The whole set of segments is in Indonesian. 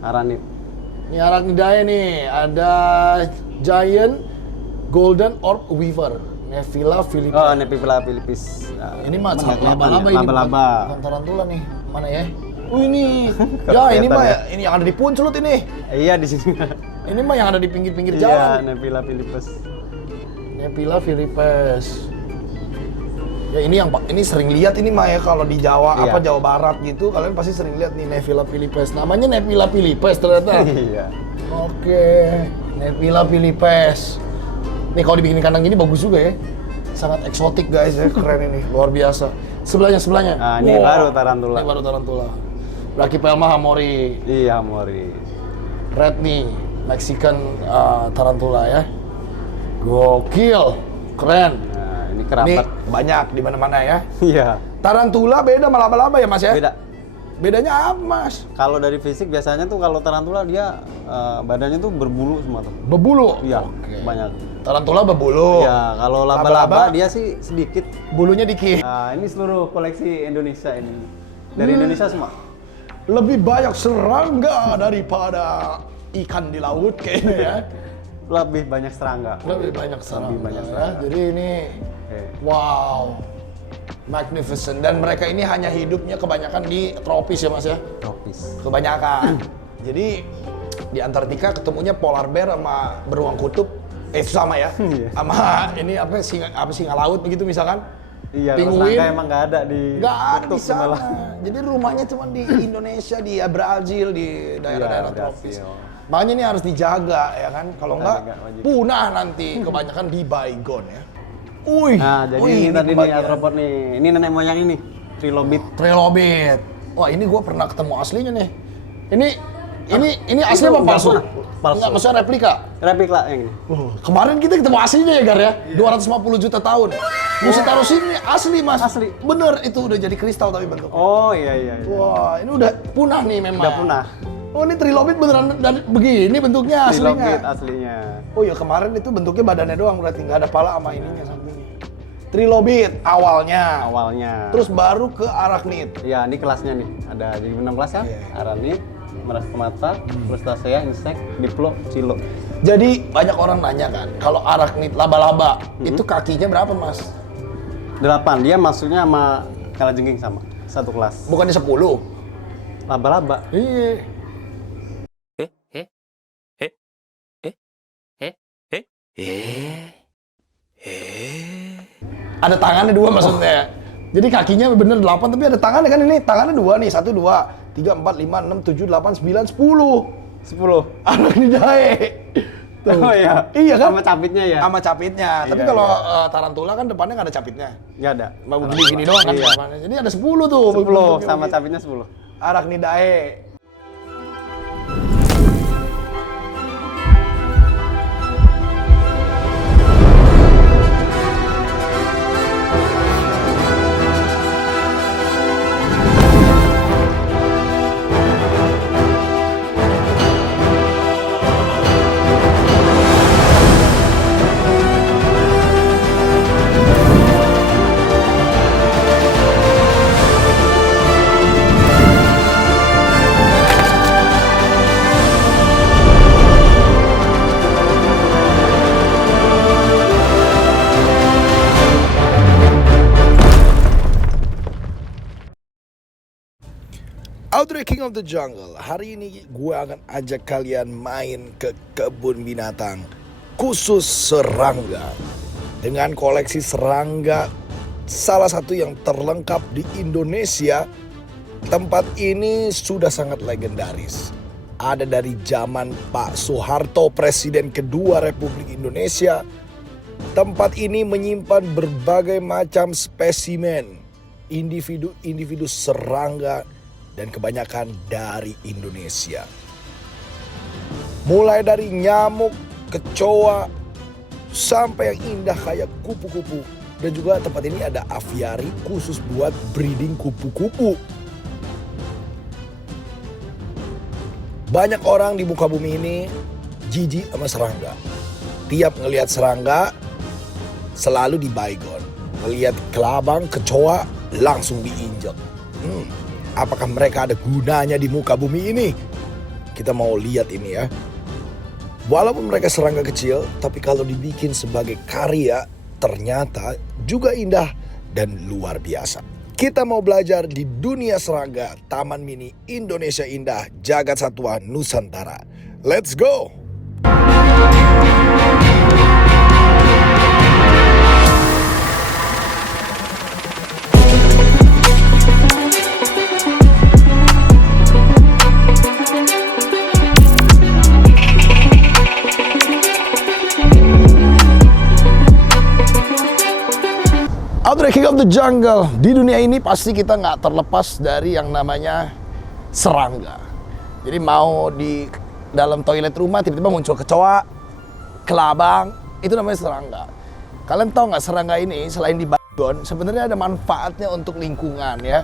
Aranid. Ini Arachnidae nih, ada Giant Golden Orb Weaver, Nephila philippis. Oh, Nephila philippis. Nah, Ini mah laba-laba ini laba-laba. bukan tarantula nih. Mana ya? Ini. Ya, ini mah ini yang ada di Puncelut ini. Iya di sini. Ini mah yang ada di pinggir-pinggir Iya, jalan. Nephila philippis. Nephila philippis. Ya ini sering lihat ini mah ya kalau di Jawa Iya. Jawa Barat gitu, kalian pasti sering lihat nih Nephila philippis. Namanya Nephila philippis ternyata. Iya. Oke, Nephila philippis. Nih kalau dibikin kandang gini bagus juga ya. Sangat eksotik guys ya, keren ini, luar biasa. Sebelahnya. Nah, ini baru tarantula. Ini baru tarantula. Brachypelma hamori. Iya, Mori. Red nih, Mexican tarantula ya. Gokil, keren. Nah, ini Ini kerabat. banyak di mana-mana ya. Iya. Tarantula beda sama laba-laba ya mas ya? Beda. Bedanya apa mas? Kalau dari fisik biasanya tuh kalau tarantula dia badannya tuh berbulu semua tuh. Berbulu? Iya, Oke. banyak. Tarantula berbulu. Iya, kalau Laba-laba? laba-laba dia sih sedikit. Bulunya dikit. Nah, ini seluruh koleksi Indonesia ini. Dari Indonesia semua. Lebih banyak serangga daripada ikan di laut kayaknya ya. Lebih banyak serangga. Lebih banyak serangga. Lebih banyak ya. serangga. Jadi ini Oke. wow. Magnificent. Dan mereka ini hanya hidupnya kebanyakan di tropis ya mas ya? Tropis. Kebanyakan. Jadi di Antartika ketemunya polar bear sama beruang kutub. Itu sama ya? Iya. Sama ini singa laut begitu misalkan. Iya, kalau Penguin. serangga emang nggak ada di Nggak ada di kutub sana. malah. Jadi rumahnya cuma di Indonesia, di Brazil, di daerah-daerah Iya, tropis. Brazil. Makanya ini harus dijaga ya kan. Kalau Kita nggak jaga, wajib. punah nanti. Kebanyakan di Baygon ya. Wih. Nah, jadi wih, ini tadi nih kebagian. arthropod nih. Ini nenek moyang ini, trilobit. Trilobit. Wah ini gue pernah ketemu aslinya nih. Ini asli apa Nggak palsu? pernah. Palsu. Enggak, maksudnya replika. Replika yang ini. Kemarin kita ketemu aslinya ya Gar ya. 250 juta tahun. Mesti taruh sini asli mas. Asli. Bener itu udah jadi kristal tapi bentuknya. Oh iya. Wah ini udah punah nih memang. Udah punah. Oh ini trilobit beneran begini bentuknya Trilobit aslinya. aslinya. Oh ya kemarin itu bentuknya badannya doang berarti nggak ada pala sama ininya sampingnya. Trilobit awalnya. Awalnya. Terus baru ke arachnid. Ya, ini kelasnya nih. Ada jadi 16 kan? Iya. Aranid, meras mata, crustacea, insek, diplo, cilo. Jadi banyak orang nanya kan, kalau arachnid laba-laba itu kakinya berapa mas? 8. Dia masuknya sama kalajengking sama. Satu kelas. Bukannya 10? Laba-laba. Iya. Ada tangannya 2 maksudnya. Jadi kakinya bener 8 tapi ada tangannya kan ini. Tangannya 2 nih. 1, 2, 3, 4, 5, 6, 7, 8, 9, 10. 10. Arachnidae. Tuh. Oh iya. Iya kan? Sama capitnya ya? Sama capitnya. Tapi Iya, kalau iya. tarantula kan depannya nggak ada capitnya. Nggak ada. Begini gini doang kan Iya. depannya. Jadi ada 10 tuh. 10 bentuknya sama begitu. capitnya 10. Arachnidae. Outdoor King of the Jungle. Hari ini gue akan ajak kalian main ke kebun binatang khusus serangga. Dengan koleksi serangga salah satu yang terlengkap di Indonesia. Tempat ini sudah sangat legendaris. Ada dari zaman Pak Soeharto, Presiden kedua Republik Indonesia. Tempat ini menyimpan berbagai macam spesimen, individu-individu serangga, dan kebanyakan dari Indonesia. Mulai dari nyamuk, kecoa, sampai yang indah kayak kupu-kupu. Dan juga tempat ini ada aviari khusus buat breeding kupu-kupu. Banyak orang di muka bumi ini jijik sama serangga. Tiap ngelihat serangga selalu di Baygon. Ngelihat kelabang, kecoa langsung diinjek. Apakah mereka ada gunanya di muka bumi ini? Kita mau lihat ini ya. Walaupun mereka serangga kecil, tapi kalau dibikin sebagai karya, ternyata juga indah dan luar biasa. Kita mau belajar di dunia serangga, Taman Mini Indonesia Indah, Jagat Satwa Nusantara. Let's go! Outbreak King of the Jungle. Di dunia ini pasti kita nggak terlepas dari yang namanya serangga. Jadi mau di dalam toilet rumah tiba-tiba muncul kecoa, kelabang, itu namanya serangga. Kalian tahu nggak serangga ini selain di baygon, sebenarnya ada manfaatnya untuk lingkungan ya.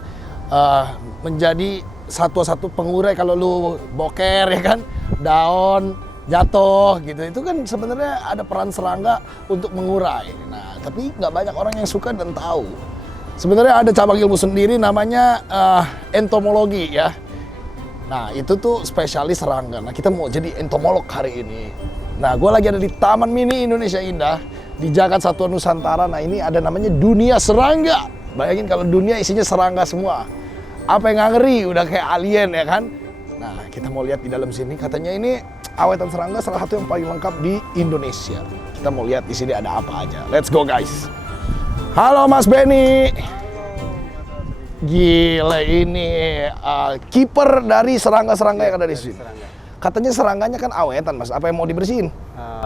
Menjadi satu pengurai kalau lu boker ya kan, daun jatuh gitu, itu kan sebenarnya ada peran serangga untuk mengurai. Nah, tapi nggak banyak orang yang suka dan tahu. Sebenarnya ada cabang ilmu sendiri namanya entomologi ya. Nah, itu tuh spesialis serangga. Nah, kita mau jadi entomolog hari ini. Nah, gue lagi ada di Taman Mini Indonesia Indah di Jagat Satwa Nusantara. Nah, ini ada namanya dunia serangga. Bayangin kalau dunia isinya serangga semua. Apa yang nggak ngeri? Udah kayak alien ya kan? Nah, kita mau lihat di dalam sini. Katanya ini awetan serangga salah satu yang paling lengkap di Indonesia. Kita mau lihat di sini ada apa aja. Let's go guys. Halo Mas Benny. Gila ini kiper dari serangga-serangga yang ada di sini. Katanya serangganya kan awetan Mas. Apa yang mau dibersihin?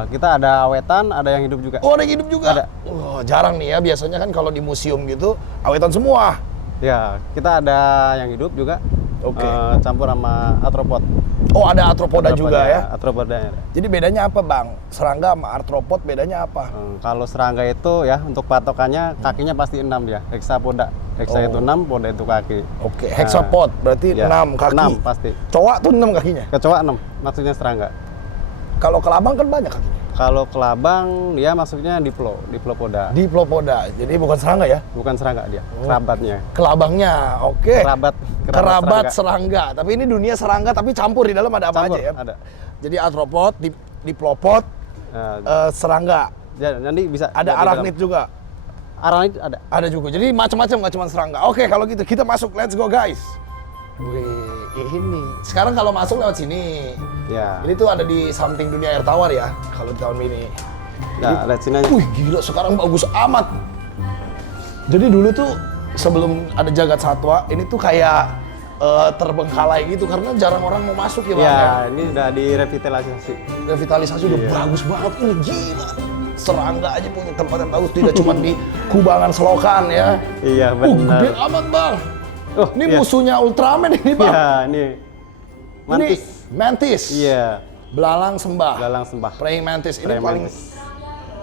Kita ada awetan, ada yang hidup juga. Oh, ada yang hidup juga? Ada. Oh, jarang nih ya. Biasanya kan kalau di museum gitu awetan semua. Ya, kita ada yang hidup juga. Oke. Campur sama arthropod. Oh, ada arthropoda juga ya? Arthropodanya ada. Jadi bedanya apa Bang? Serangga sama arthropod bedanya apa? Kalau serangga itu ya untuk patokannya kakinya pasti 6 dia. Hexapoda. Hexa itu 6, poda itu kaki. Oke, hexapod berarti Ya, 6 kaki. 6 pasti. Cowok tuh 6 kakinya? Kecoa 6, maksudnya serangga. Kalau kelabang kan banyak kakinya. Kalau kelabang dia maksudnya diplopoda. Diplopoda, jadi bukan serangga ya? Bukan serangga dia, kerabatnya. Kelabangnya, oke. Kerabat serangga. Tapi ini dunia serangga tapi campur di dalam ada apa Campur, aja ya? ada. Jadi arthropod, diplopod, serangga. Ya, nanti bisa Ada jadi arachnid juga. Arachnid ada. Ada juga. Jadi macam-macam nggak cuma serangga. Oke, kalau gitu kita masuk. Let's go guys. Wih, ini. Sekarang kalau masuk lewat sini. Ya. Ini tuh ada di samping dunia air tawar ya, kalau di tahun ini. Nah, lihat sini aja. Wih, gila sekarang bagus amat. Jadi dulu tuh sebelum ada Jagat Satwa, ini tuh kayak terbengkalai gitu karena jarang orang mau masuk ya Bang. Ya, ini udah direvitalisasi. Revitalisasi udah bagus banget. Ini gila. Serangga aja punya tempat yang bagus, tidak cuma di kubangan selokan ya. Iya, benar. Gede amat Bang. Oh, Ini iya. musuhnya Ultraman ini Bang. Iya, ini mantis. Ini mantis. Iya, Belalang sembah. galang sembah. Praying mantis. Ini Praying paling mantis.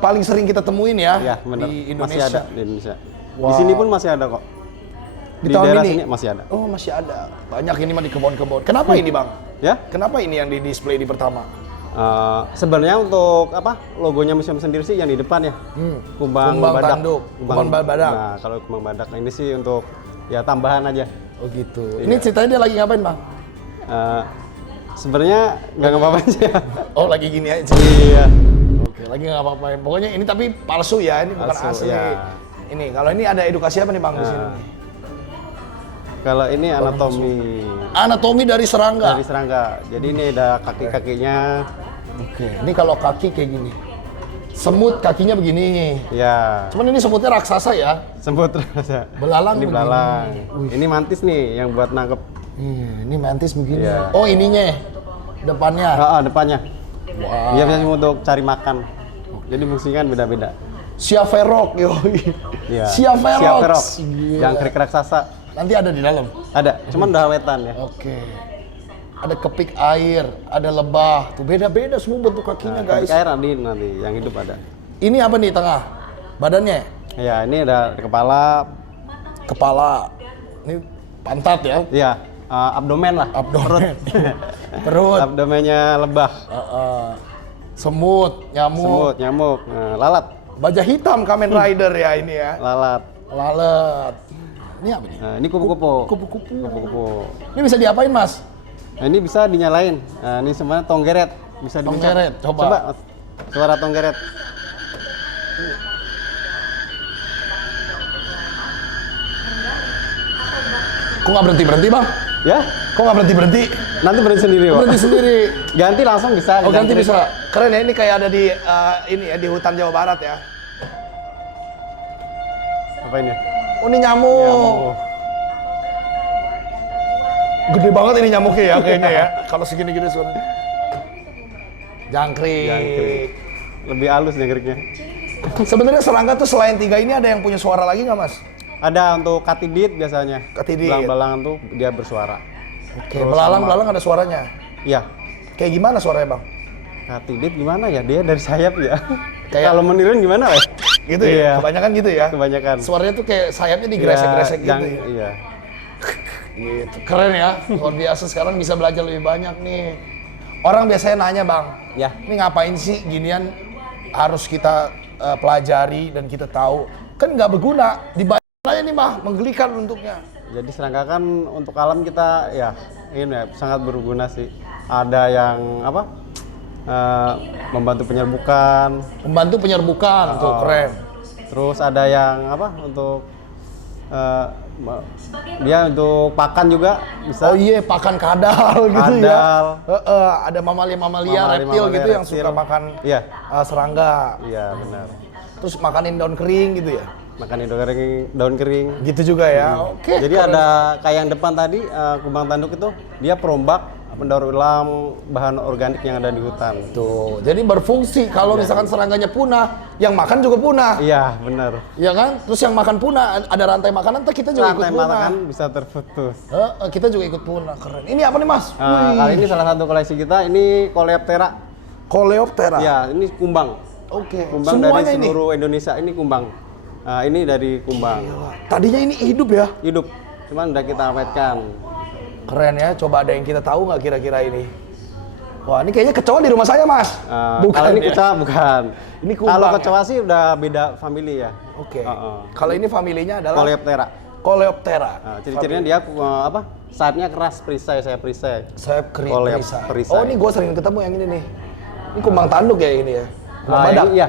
paling sering kita temuin ya Iya, benar. di Masih Indonesia. ada di Indonesia. Wow. Di sini pun masih ada kok. Di tahun daerah ini? sini masih ada. Oh, masih ada. Banyak ini mah di kebun-kebun. Kenapa ini, Bang? Ya? Kenapa ini yang di display di pertama? Sebenarnya untuk apa? Logonya museum sendiri sih yang di depan ya. Kumbang badak. tanduk, kumbang badak. Nah, kalau kumbang badak ini sih untuk ya tambahan aja. Oh gitu. Iya. Ini ceritanya dia lagi ngapain, Bang? Sebenarnya nggak apa-apa aja. Oh, lagi gini aja. Iya. Oke, lagi nggak apa-apa. Pokoknya ini tapi palsu ya, ini bukan Palsu, asli. ya. Ini kalau ini ada edukasi apa nih, Bang, di sini? Kalau ini anatomi Anatomi dari serangga. dari serangga. Jadi ini ada kaki-kakinya. Oke. Ini kalau kaki kayak gini. Semut kakinya begini. Ya, Cuman ini semutnya raksasa ya. semut rasa. Belalang Ini begini. belalang. Ini mantis nih yang buat nangkep. Ini mantis begini. Iya. Oh, ininya. Depannya. Depannya. Wah. Dia biasanya untuk cari makan. Jadi fungsinya kan beda-beda. Siaverok, yoi. Iya. Siaverok. Siaverok. Yang krik raksasa. Nanti ada di dalam. Ada, cuman udah awetan ya. Oke. Ada kepik air, ada lebah. Tuh beda-beda semua bentuk kakinya, guys. Air nanti yang hidup ada. Ini apa nih tengah? Badannya? Ya, ini ada kepala, Kepala. Ini pantat ya. ya, abdomen lah. Abdomen. Perut. Abdomennya lebah, Semut, nyamuk. semut, nyamuk, lalat, Baja hitam Kamen Rider ya ini ya. lalat. Lalat. Ini apa nih? Ini kupu-kupu. Kupu-kupu. Kupu-kupu. Ini bisa diapain, Mas? Nah, ini bisa dinyalain. Nah, ini sebenarnya tonggeret, bisa dipencet. Tonggeret, coba. Coba suara tonggeret. Kok nggak berhenti bang? Ya, Kok nggak berhenti? nanti berhenti sendiri, Pak. Berhenti sendiri. Ganti langsung bisa. Oh ganti bisa. Keren ya, ini kayak ada di ini ya, di hutan Jawa Barat ya. Apa ini? Oh ini nyamuk. Gede banget ini nyamuknya ya kayaknya ya. Kalau segini-gini suaranya. Jangkrik. Jangkrik. Lebih halus jangkriknya. Sebenarnya serangga tuh selain 3 ini ada yang punya suara lagi nggak mas? Ada untuk katidid biasanya. Katidid. Belang-belangan tuh dia bersuara. Oke, belalang ada suaranya. Iya. Kayak gimana suaranya bang? Katidid gimana ya? Dia dari sayap ya. Kayak- Kalau menirin gimana, Weh? Gitu ya? Iya. Kebanyakan gitu ya? Kebanyakan. Suaranya tuh kayak sayapnya digresek-gresek gitu ya? Iya. Gitu. Keren ya, luar biasa. Sekarang bisa belajar lebih banyak nih. Orang biasanya nanya bang, Ya. ini ngapain sih ginian harus kita pelajari dan kita tahu. Kan nggak berguna, dibayar aja nih mah, menggelikan bentuknya. Jadi serangga kan untuk alam kita ya ini ya sangat berguna sih. Ada yang apa? Membantu penyerbukan. Membantu penyerbukan, tuh keren. Terus ada yang apa? Untuk dia untuk pakan juga bisa. Oh iya, pakan kadal gitu Kadal. ya. Ada mamalia-mamalia, reptil Mamalia, gitu yang reptil. suka makan Iya. serangga. Iya, benar. Terus makanin daun kering gitu ya. Makan daun kering. Gitu juga ya. Oke. Jadi keren. ada kayak yang depan tadi kumbang tanduk itu dia perombak mendaur ulang bahan organik yang ada di hutan. Tuh, jadi berfungsi. Kalau misalkan serangganya punah, yang makan juga punah. Iya, benar. Iya kan? Terus yang makan punah, ada rantai makanan, ntar kita juga Rantai ikut punah. makanan bisa terputus. Kita juga ikut punah, keren. Ini apa nih mas? Kali ini salah satu koleksi kita ini Coleoptera. Coleoptera. Ya, ini kumbang. Oke. Kumbang Semuanya dari ini. seluruh Indonesia ini kumbang. Ini dari kumbang. Tadinya ini hidup ya? Hidup. Cuman udah kita awetkan. Keren ya. Coba ada yang kita tahu nggak kira-kira ini? Wah, ini kayaknya kecoa di rumah saya mas. Kalau ini ya? kecoa bukan. Ini kumbang Kalau ya? kecoa sih udah beda family ya. Oke. Kalau ini familinya adalah Coleoptera. Coleoptera. Ciri-cirinya dia apa? Sayapnya keras, perisai, sayap perisai. Sayap Coleoptera. perisai. Oh, ini gue sering ketemu yang ini nih. Ini kumbang tanduk ya ini ya. Kumbang badak. Iya.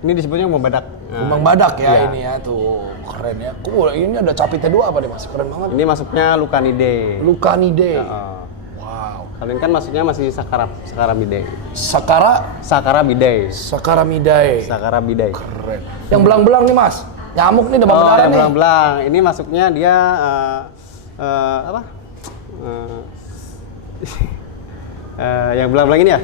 Ini disebutnya kumbang badak. Kumbang badak ya iya. ini ya tuh. Keren ya. Ini ada capitnya 2 apa nih mas? Keren banget. Ini masuknya Lucanidae. Lucanidae. Heeh. Wow. Kalian kan masuknya masih Saccharamidae. Saccharamidae. Saccharamidae. Keren. Yang belang-belang nih mas. Nyamuk nih demam berdarah yang nih. belang-belang. Ini masuknya dia apa? Yang belang-belang ini ya?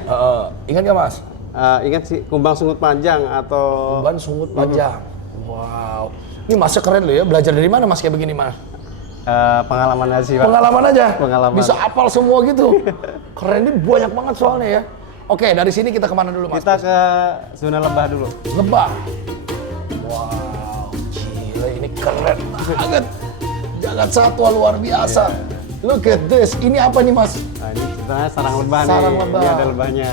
Ingat gak mas? Ingat sih kumbang sungut panjang atau Ban sungut panjang. Wow. Ini masnya keren loh ya. Belajar dari mana mas kayak begini mas? pengalaman aja sih, Pak. Pengalaman aja? Pengalaman. Bisa apal semua gitu? Keren, ini banyak banget soalnya ya. Oke, dari sini kita kemana dulu mas? Kita ke zona lebah dulu. Lebah. Wow, gila ini keren banget. Jagat satwa luar biasa. Look at this. Ini apa nih mas? Nah, ini ceritanya sarang lebah nih. Sarang lebah. Ini ada lebahnya.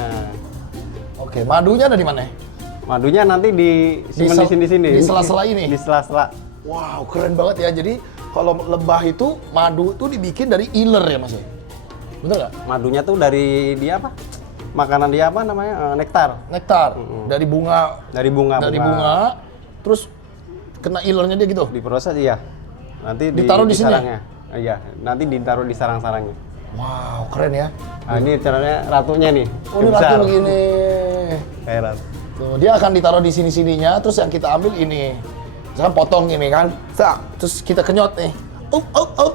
Oke, madunya ada di mana? Madunya nanti disimpan di sini. Di sela-sela ini? Di sela-sela. Wow, keren banget ya. Jadi kalau lebah itu, madu itu dibikin dari iler ya mas? Betul nggak? Madunya tuh dari dia apa? Makanan dia apa namanya? Nektar. Nektar. Dari bunga. Dari bunga. Dari bunga. Terus kena ilernya dia gitu? Diproses iya. Nanti Ditaruh di sini? sarangnya. Iya, nanti ditaruh di sarang-sarangnya. Wow, keren ya. Nah, ini caranya ratunya nih. Oh, ini ratu begini. Kayak ratu. Tuh, dia akan ditaruh di sini-sininya, terus yang kita ambil ini. Misalkan potong ini kan, terus kita kenyot nih.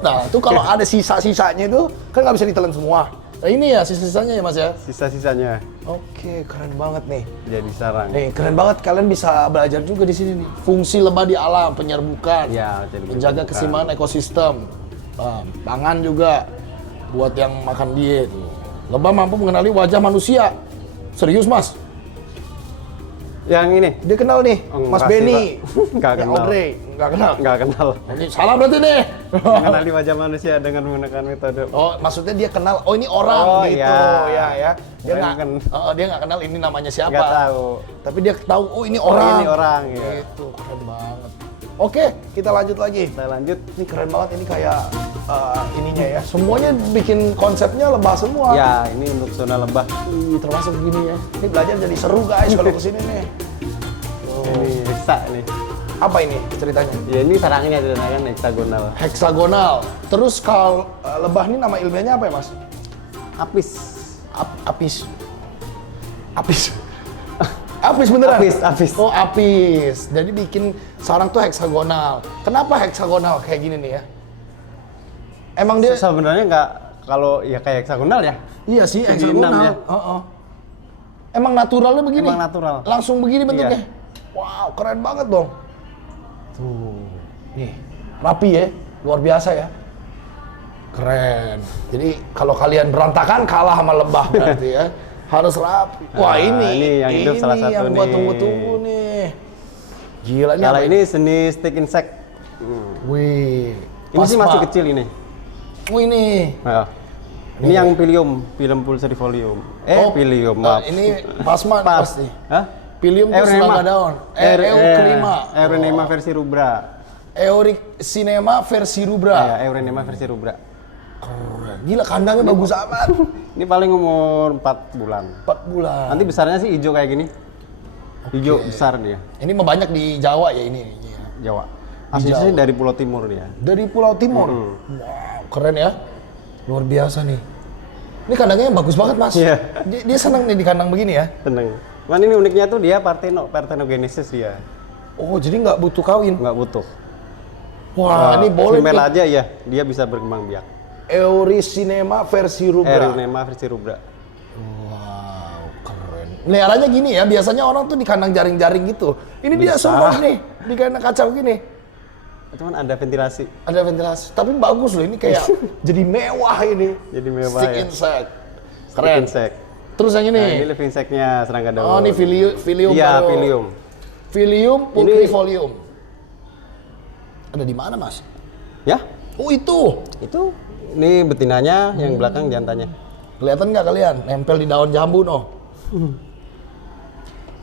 Nah, itu kalau ada sisa-sisanya itu, kan nggak bisa ditelan semua. Nah ini ya sisa-sisanya ya mas ya? Sisa-sisanya. Oke, keren banget nih. Jadi sarang. Nih, keren banget. Kalian bisa belajar juga di sini nih. Fungsi lebah di alam, penyerbukan, Ya, jadi menjaga keseimbangan ekosistem, pangan juga buat yang makan dia itu. Lebah mampu mengenali wajah manusia. Serius mas? Yang ini? Dia kenal nih, Oh, Mas enggak sih, Benny. Pak. Enggak Ya, kenal. Audrey, nggak kenal. Nggak kenal. Ini salah berarti nih. Mengenali wajah manusia dengan menggunakan metode. Oh, maksudnya dia kenal. Oh, ini orang Oh, gitu, iya. ya. Dia Saya nggak, dia nggak kenal ini namanya siapa. Nggak tahu. Tapi dia tahu. Oh, ini orang. Ini orang, ya. Gitu, keren banget. Oke, kita lanjut lagi. Kita lanjut. Ini keren banget, ini kayak ininya ya. Semuanya bikin konsepnya lebah semua. Ya, ini untuk zona lebah. Termasuk gini ya. Ini belajar jadi seru guys kalau kesini nih. Ini heksa nih. Apa ini ceritanya? Ya ini sarangnya kan heksagonal. Heksagonal. Terus kalau lebah ini nama ilmiahnya apa ya mas? Apis. Apis. Apis. Apis beneran? Apis. Oh apis. Jadi bikin sarang tuh heksagonal. Kenapa heksagonal kayak gini nih ya? Emang dia Sebenarnya nggak, kalau ya kayak heksagonal ya. iya sih Segi enam ya. heksagonal. Emang naturalnya begini? Emang natural. Langsung begini bentuknya? Iya. Wow, keren banget dong. Tuh. Nih, rapi ya, luar biasa ya. Keren. Jadi kalau kalian berantakan kalah sama lebah berarti ya. Harus rapi. Wah ini yang hidup salah satu yang gua nih. tunggu-tunggu nih. Gila nih. Kalau apa ini jenis stick insect. Wih. Ini sih masih kecil ini. Wih ini. Nah, ini yang Pilium pulsarifolium. Pilium, maaf. Ini pasma Pas. pasti. Hah? Pilium tuh serangga daun. Eukrima. Euronema versi rubra. Eurycinema versi rubra. Ya, Euronema versi rubra. Keren. Gila kandangnya bagus amat. Ini paling umur 4 bulan. 4 bulan. Nanti besarnya sih hijau kayak gini. Hijau besar dia. Ini mah banyak di Jawa ya ini. Jawa. Aslinya sih dari Pulau Timur dia. Dari Pulau Timur. Wow, keren ya. Luar biasa nih. Ini kandangnya bagus banget, Mas. Iya. Dia senang nih di kandang begini ya. Tenang. Cuman ini uniknya tuh dia parthenogenesis dia. Oh, jadi nggak butuh kawin. Nggak butuh. Wah, ini boleh female nih. aja ya, dia bisa berkembang biak. Eurycinema versi rubra. Euronema versi rubra. Wow, keren. Meliharanya gini ya, biasanya orang tuh di kandang jaring-jaring gitu. Ini dia Bisa. semua nih, di kandang kaca begini. Cuman ada ventilasi. Ada ventilasi, tapi bagus loh ini kayak jadi mewah ini. Jadi mewah Stick ya. insect. Stick Keren. insect. Terus yang ini. Nah, ini living insect-nya serangga daun. Oh, ini Philium. Iya, baru. Philium. Philium pulchrifolium. Ada di mana, Mas? Ya, Oh, itu. itu. Ini betinanya, yang belakang jantannya. Kelihatan nggak kalian? Nempel di daun jambu, noh.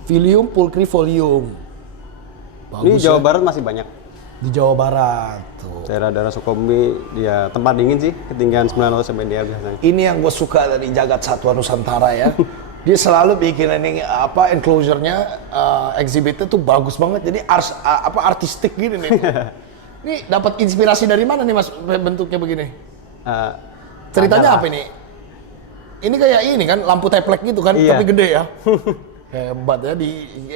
Philium pulchrifolium. Ini Bagus Jawa ya. Barat masih banyak. Di Jawa Barat. Tuh. Daerah-daerah Sukombi, dia tempat dingin sih, ketinggian 900 mdr biasanya. Ini yang gue suka dari Jagat Satwa Nusantara ya. Dia selalu bikin ini apa enclosure-nya, exhibitnya tuh bagus banget. Jadi artistik gini nih. Ini dapat inspirasi dari mana nih Mas bentuknya begini? Ceritanya adalah- apa ini? Ini kayak ini kan lampu teplek gitu kan, Iya. tapi gede ya. Hebat ya,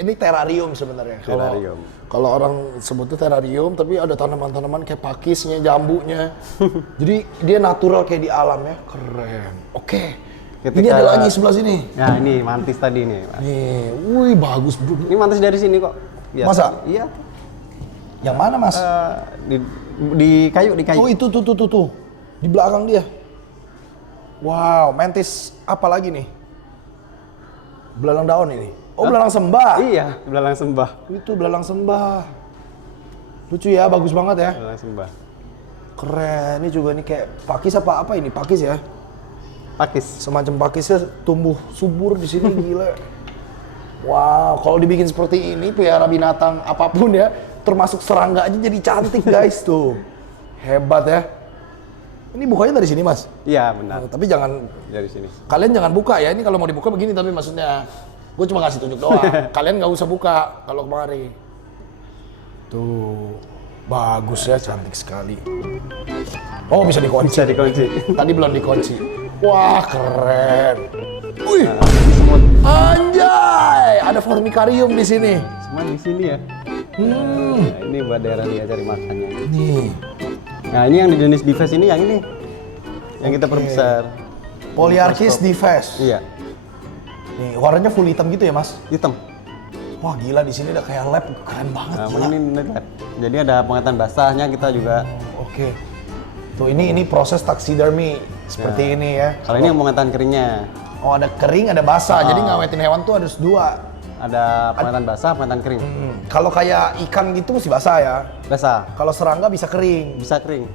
ini terarium sebenarnya. Terarium. Kalau orang sebutnya terarium, tapi ada tanaman-tanaman kayak pakisnya, jambunya. Jadi dia natural kayak di alam ya, keren. Oke. Ini Ketika- ada lagi sebelah sini. Nah, ini mantis tadi nih, Mas. Nih, wih bagus bro. Ini mantis dari sini kok. Biasa. Masa? Iya. Yang mana Mas? Di kayu, di kayu. Oh itu tuh. Di belakang dia. Wow, mantis apa lagi nih? Belalang daun ini. Oh, belalang sembah. Iya, belalang sembah. Itu belalang sembah. Lucu ya, bagus banget ya. Belalang sembah. Keren. Ini juga nih kayak pakis apa ini? Pakis ya. Pakis. Semacam pakisnya tumbuh subur di sini gila. Wow, kalau dibikin seperti ini pelihara binatang apapun ya, termasuk serangga aja jadi cantik guys tuh. Hebat ya. Ini bukanya dari sini Mas. Iya, benar. Tapi jangan Dari sini. kalian jangan buka ya. Ini kalau mau dibuka begini tapi maksudnya gue cuma ngasih tunjuk doang. Kalian nggak usah buka kalau kemari. Tuh, bagus ya, cantik sekali. Oh bisa dikunci. Bisa dikunci. Tadi belum dikunci. Wah keren. Wih, Semut. anjay, ada formicarium di sini. Semua di sini ya. Nah, ini buat daerah dia cari makannya. Nih, Nah, ini yang di jenis Dives ini yang ini. Yang kita perbesar. Polyarchis dives. Iya, Nih, warnanya full hitam gitu ya mas? hitam. Wah gila di sini udah kayak lab, keren banget. Nah, Gila. ini lab. Jadi ada pengetan basahnya kita juga. Oke. Tuh ini proses taxidermy seperti ini ya. Kalau ini yang pengetan keringnya. Oh ada kering, ada basah. Jadi ngawetin hewan tuh harus dua. Ada pengetan basah, pengetan kering. Kalau kayak ikan gitu mesti basah ya. Basah, Kalau serangga bisa kering. bisa kering.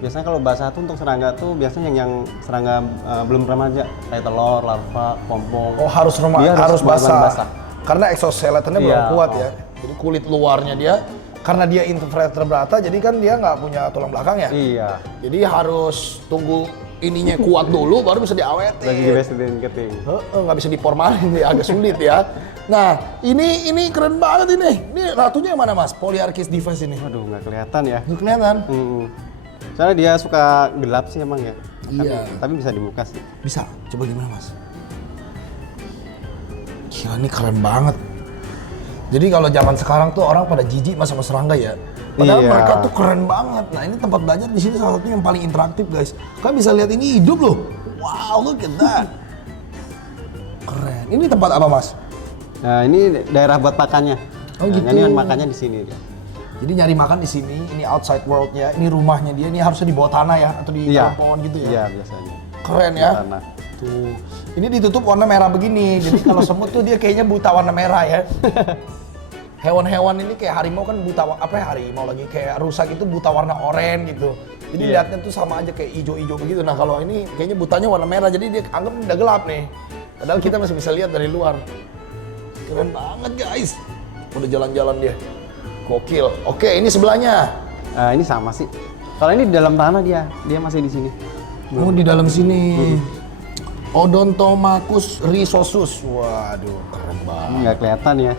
Biasanya kalau basah tuh untuk serangga tuh biasanya yang serangga belum remaja, kayak telur, larva, pompong. Oh harus Dia harus benar-benar basah. Karena exoskeletonnya belum Iya. kuat ya. Jadi kulit luarnya dia karena dia invertebrata, jadi kan dia nggak punya tulang belakang ya. Iya. Jadi harus tunggu ininya kuat dulu, baru bisa diawetin. Lagi dibesetin keting. Nggak bisa diformalin, nih agak sulit ya. Nah, ini keren banget ini. Ini ratunya yang mana mas? Polyarchis divas ini. Waduh, nggak kelihatan ya. Nggak kelihatan? Soalnya dia suka gelap sih emang ya. Iya. Tapi bisa dibuka sih. Bisa. Coba gimana mas? Gila, ini keren banget. Jadi kalau zaman sekarang tuh orang pada jijik mas sama serangga ya. Padahal Iya. mereka tuh keren banget. Nah ini tempat belajar di sini salah satunya yang paling interaktif guys. Kalian bisa lihat ini hidup loh. Wow, look at that. Keren. Ini tempat apa mas? Nah, ini daerah buat makannya. Oh, gitu. Ini makannya di sini dia. Jadi nyari makan di sini. Ini outside world-nya. Ini rumahnya dia. Ini harusnya di bawah tanah ya atau di dalam pohon gitu ya. Iya, biasanya. Keren ya. Tanah. Tuh. Ini ditutup warna merah begini. Jadi kalau semut tuh dia kayaknya buta warna merah ya. Hewan-hewan ini kayak harimau kan buta apa ya, harimau lagi kayak rusak itu buta warna oranye gitu. Jadi Iya. lihatnya tuh sama aja kayak ijo-ijo begitu. Nah kalau ini kayaknya butanya warna merah jadi dia anggap udah gelap nih. Padahal kita masih bisa lihat dari luar. Keren banget guys. Udah jalan-jalan dia. Gokil. Oke, ini sebelahnya. Ini sama sih. Kalau ini di dalam tanah dia masih di sini. Oh di dalam sini. Odontomachus rhizosus. Waduh, keren banget. Nggak kelihatan ya.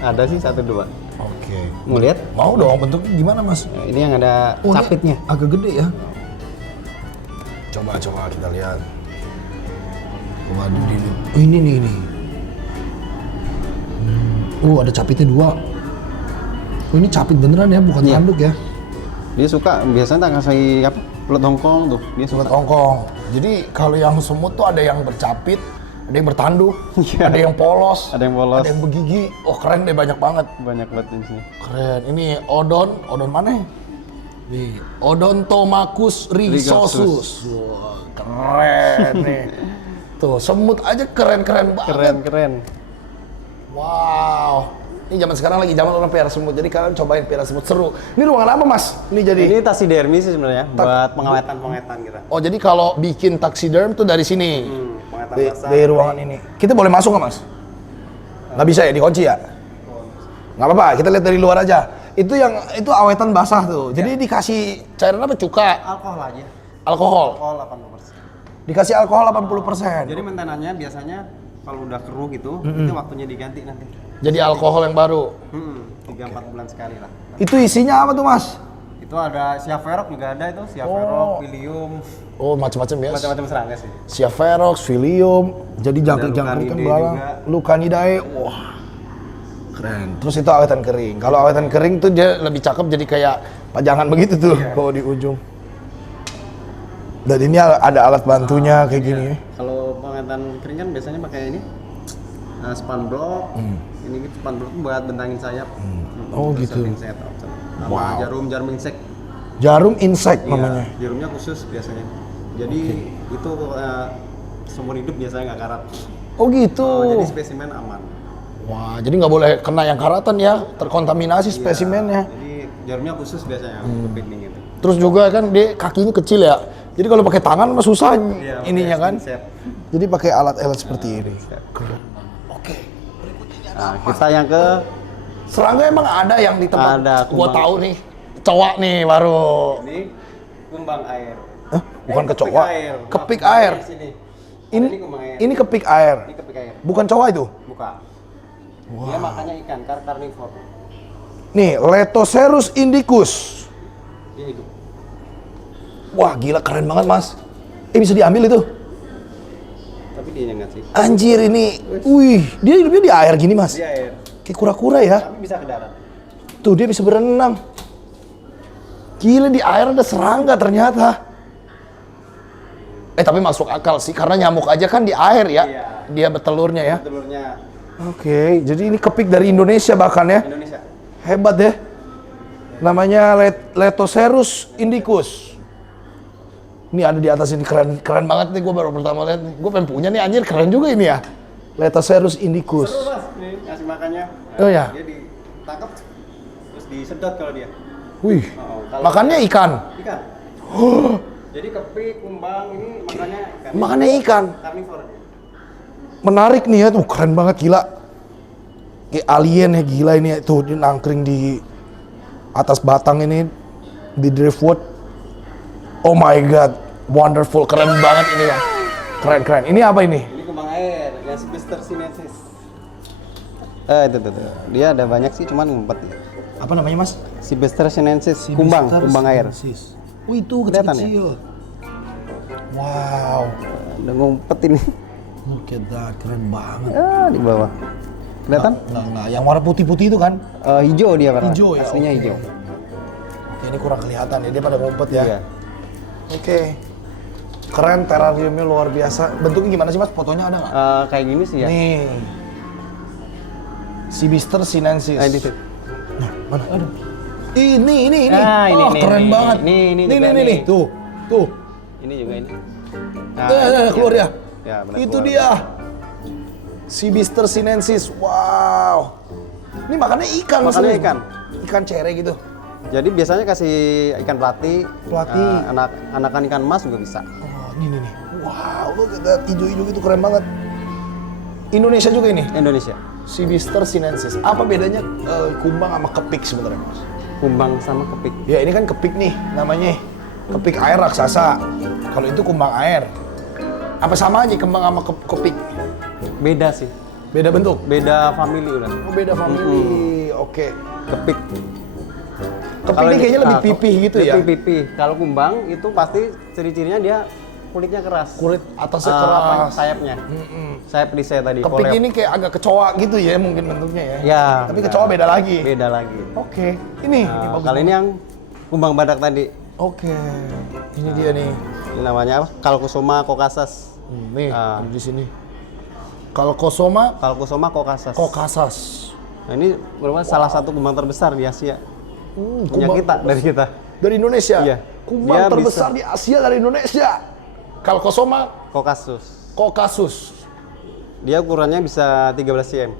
Ada sih 1, 2. Oke. Mau lihat? Mau dong, bentuknya gimana mas? Ini yang ada Oh, ini capitnya. agak gede ya. Coba kita lihat. Waduh, ini nih. Ada capitnya 2. Oh ini capit beneran ya, bukan Iya. tanduk ya. Dia suka biasanya tak kasih apa? Pelut Hongkong tuh. Dia suka. Buat Hongkong. Jadi kalau yang semut tuh ada yang bercapit, ada yang bertanduk, Iya. ada yang polos, Ada yang polos. ada yang begigi. Oh keren deh, banyak banget. Banyak banget di sini. Keren. Ini odon mana? Nih, Odontomachus rhizosus. Wah, keren nih. Tuh, semut aja keren-keren banget. Keren. Wow. Ini zaman sekarang lagi zaman orang pelihara semut. Jadi kalian cobain pelihara semut, seru. Ini ruangan apa, Mas? Ini jadi Ini taxidermi sih sebenarnya buat pengawetan kita. Oh, jadi kalau bikin taxiderm tuh dari sini. Pengawetan Di, basah. di ruangan ini. Kita boleh masuk nggak, Mas? Nggak bisa ya, dikunci ya? Nggak apa-apa, kita lihat dari luar aja. Itu awetan basah tuh. Jadi dikasih cairan apa? Cuka, Alkohol aja. alkohol. Alkohol 80%. Dikasih alkohol 80%. Jadi maintenance-nya biasanya kalau udah keruh gitu, itu waktunya diganti nanti. Jadi alkohol yang baru. 3-4 bulan sekali lah. Itu isinya apa tuh, Mas? Itu ada siaferok juga ada itu, siaferok, Philium, Oh, macam-macam ya. macam-macam serangga sih. Siaferox, Philium, jadi jangkrik kan Lucanidae belalang. juga. Lucanidae, wah. Keren. Terus itu awetan kering. Kalau awetan kering tuh dia lebih cakep jadi kayak pajangan begitu tuh kalau di ujung. Dan ini ada alat bantunya kayak gini. Kalau pengawetan kering kan biasanya pakai ini span block. Ini span block buat bentangin sayap. Oh, Terus gitu. insect option. Sama Wow. jarum insect. Jarum insect Iya, namanya. jarumnya khusus biasanya. Jadi itu seumur hidup biasanya nggak karat. Oh gitu. Jadi spesimen aman. Wah, jadi nggak boleh kena yang karatan ya, terkontaminasi spesimennya. Jadi jarumnya khusus biasanya untuk picnic itu. Terus juga kan dia kakinya kecil ya. Jadi kalau pakai tangan mah susah Iya, ininya pakai kan. set. Jadi pakai alat-alat seperti ini. Keren. Oke. Nah, kita yang ke Serangga emang ada yang di tempat Ada, gua kumbang. tahu nih. Kecoa nih baru. ini kumbang air. Hah? Bukan kecoa. Kepik air. Kepik Nah, air. Sini. Ini kumbang air. ini kepik air. Ini kepik air. Bukan coa itu. Buka. Dia makannya ikan, karnivor. Nih, Letocerus indicus. Dia hidup. Wah, gila keren banget, Mas. Bisa diambil itu. Tapi dia nggak sih. Anjir ini. Wih, dia hidupnya di air gini, Mas. Dia air. Kayak kura-kura ya. Tapi bisa ke darat. Tuh dia bisa berenang. Gila di air ada serangga ternyata. Tapi masuk akal sih karena nyamuk aja kan di air ya. Iya. Dia bertelurnya ya. Telurnya Oke, jadi ini kepik dari Indonesia bahkan ya. Indonesia. Hebat ya. Namanya Letocerus indicus. Ini ada di atas ini keren banget nih, gue baru pertama lihat nih. Gue pengen punya nih anjir, keren juga ini ya. Letocerus indicus. Seru Mas, nih ngasih makannya. Oh, ya? Dia ditangkap terus disedot kalau dia. Wih, Kalau makannya ikan. ikan. Jadi kepik, kumbang ini makannya ikan. Makannya ikan. Karnivor. Menarik nih ya, tuh keren banget gila. Kayak alien ya gila ini tuh dia nangkring di atas batang ini di driftwood. Oh my god, wonderful, keren banget ini ya. Keren. Ini apa ini? Ini kembang air, ya Sibester sinensis. Itu. Dia ada banyak sih, cuman ngumpet ya. Apa namanya mas? Sibester sinensis, kumbang air. Oh itu Kelihatan kecil-kecil. Wow. Udah ngumpet ini. Look at that, keren banget. Di bawah. Kelihatan? Nggak. Yang warna putih-putih itu kan? Hijau dia warna. Hijau ya? Aslinya Oke. hijau. Oke, ini kurang kelihatan ya, dia pada ngumpet ya. Iya. Oke. Keren, terariumnya luar biasa. Bentuknya gimana sih mas? Fotonya ada nggak? Kayak gini sih ya. Nih. Sibester sinensis. Nah, ini tuh. Nah, mana? Aduh. Ini. Ah, ini, Oh, ini, keren ini. banget. Ini juga nih. Nih. Tuh. Ini juga ini. Keluar ya. Ya, benar, Itu keluar. dia. Sibester sinensis. Wow. Ini makannya ikan. Makannya maksudnya. ikan. Ikan cere gitu. Jadi biasanya kasih ikan pelatih. Pelatih. Anakan ikan mas juga bisa. Oh, ini nih. Wow, look at that. Hijau-hijau itu keren banget. Indonesia juga ini. Indonesia. Sibester sinensis. Apa bedanya kumbang sama kepik sebenarnya, Mas? Kumbang sama kepik. Ya, ini kan kepik nih namanya. Kepik air raksasa. Kalau itu kumbang air. Apa sama aja kembang sama kepik? Beda sih. Beda bentuk? Beda family udah. Oh, beda family. Oke. Kepik. Kepik ini kayaknya lebih pipih gitu ya? Lebih pipih. Kalau kumbang itu pasti ciri-cirinya dia kulitnya keras. Kulit atasnya Apa, keras. sayapnya. Sayap di saya tadi. Kepik koreo. ini kayak agak kecoa gitu ya mungkin bentuknya ya? Ya. Tapi kecoa beda lagi? Beda lagi. Oke. Ini bagus Kali ini yang kumbang badak tadi. Oke. Ini dia nih. Ini namanya apa? Calcosoma caucasus. Nih, ada di sini. Calcosoma Calcosoma caucasus. caucasus. Nah, ini merupakan salah satu kumbang terbesar di Asia. Punya kumbang kita, dari kita. Dari Indonesia? Iya. Kumbang Dia terbesar di Asia dari Indonesia. Calcosoma Caucasus. caucasus. Dia ukurannya bisa 13 cm.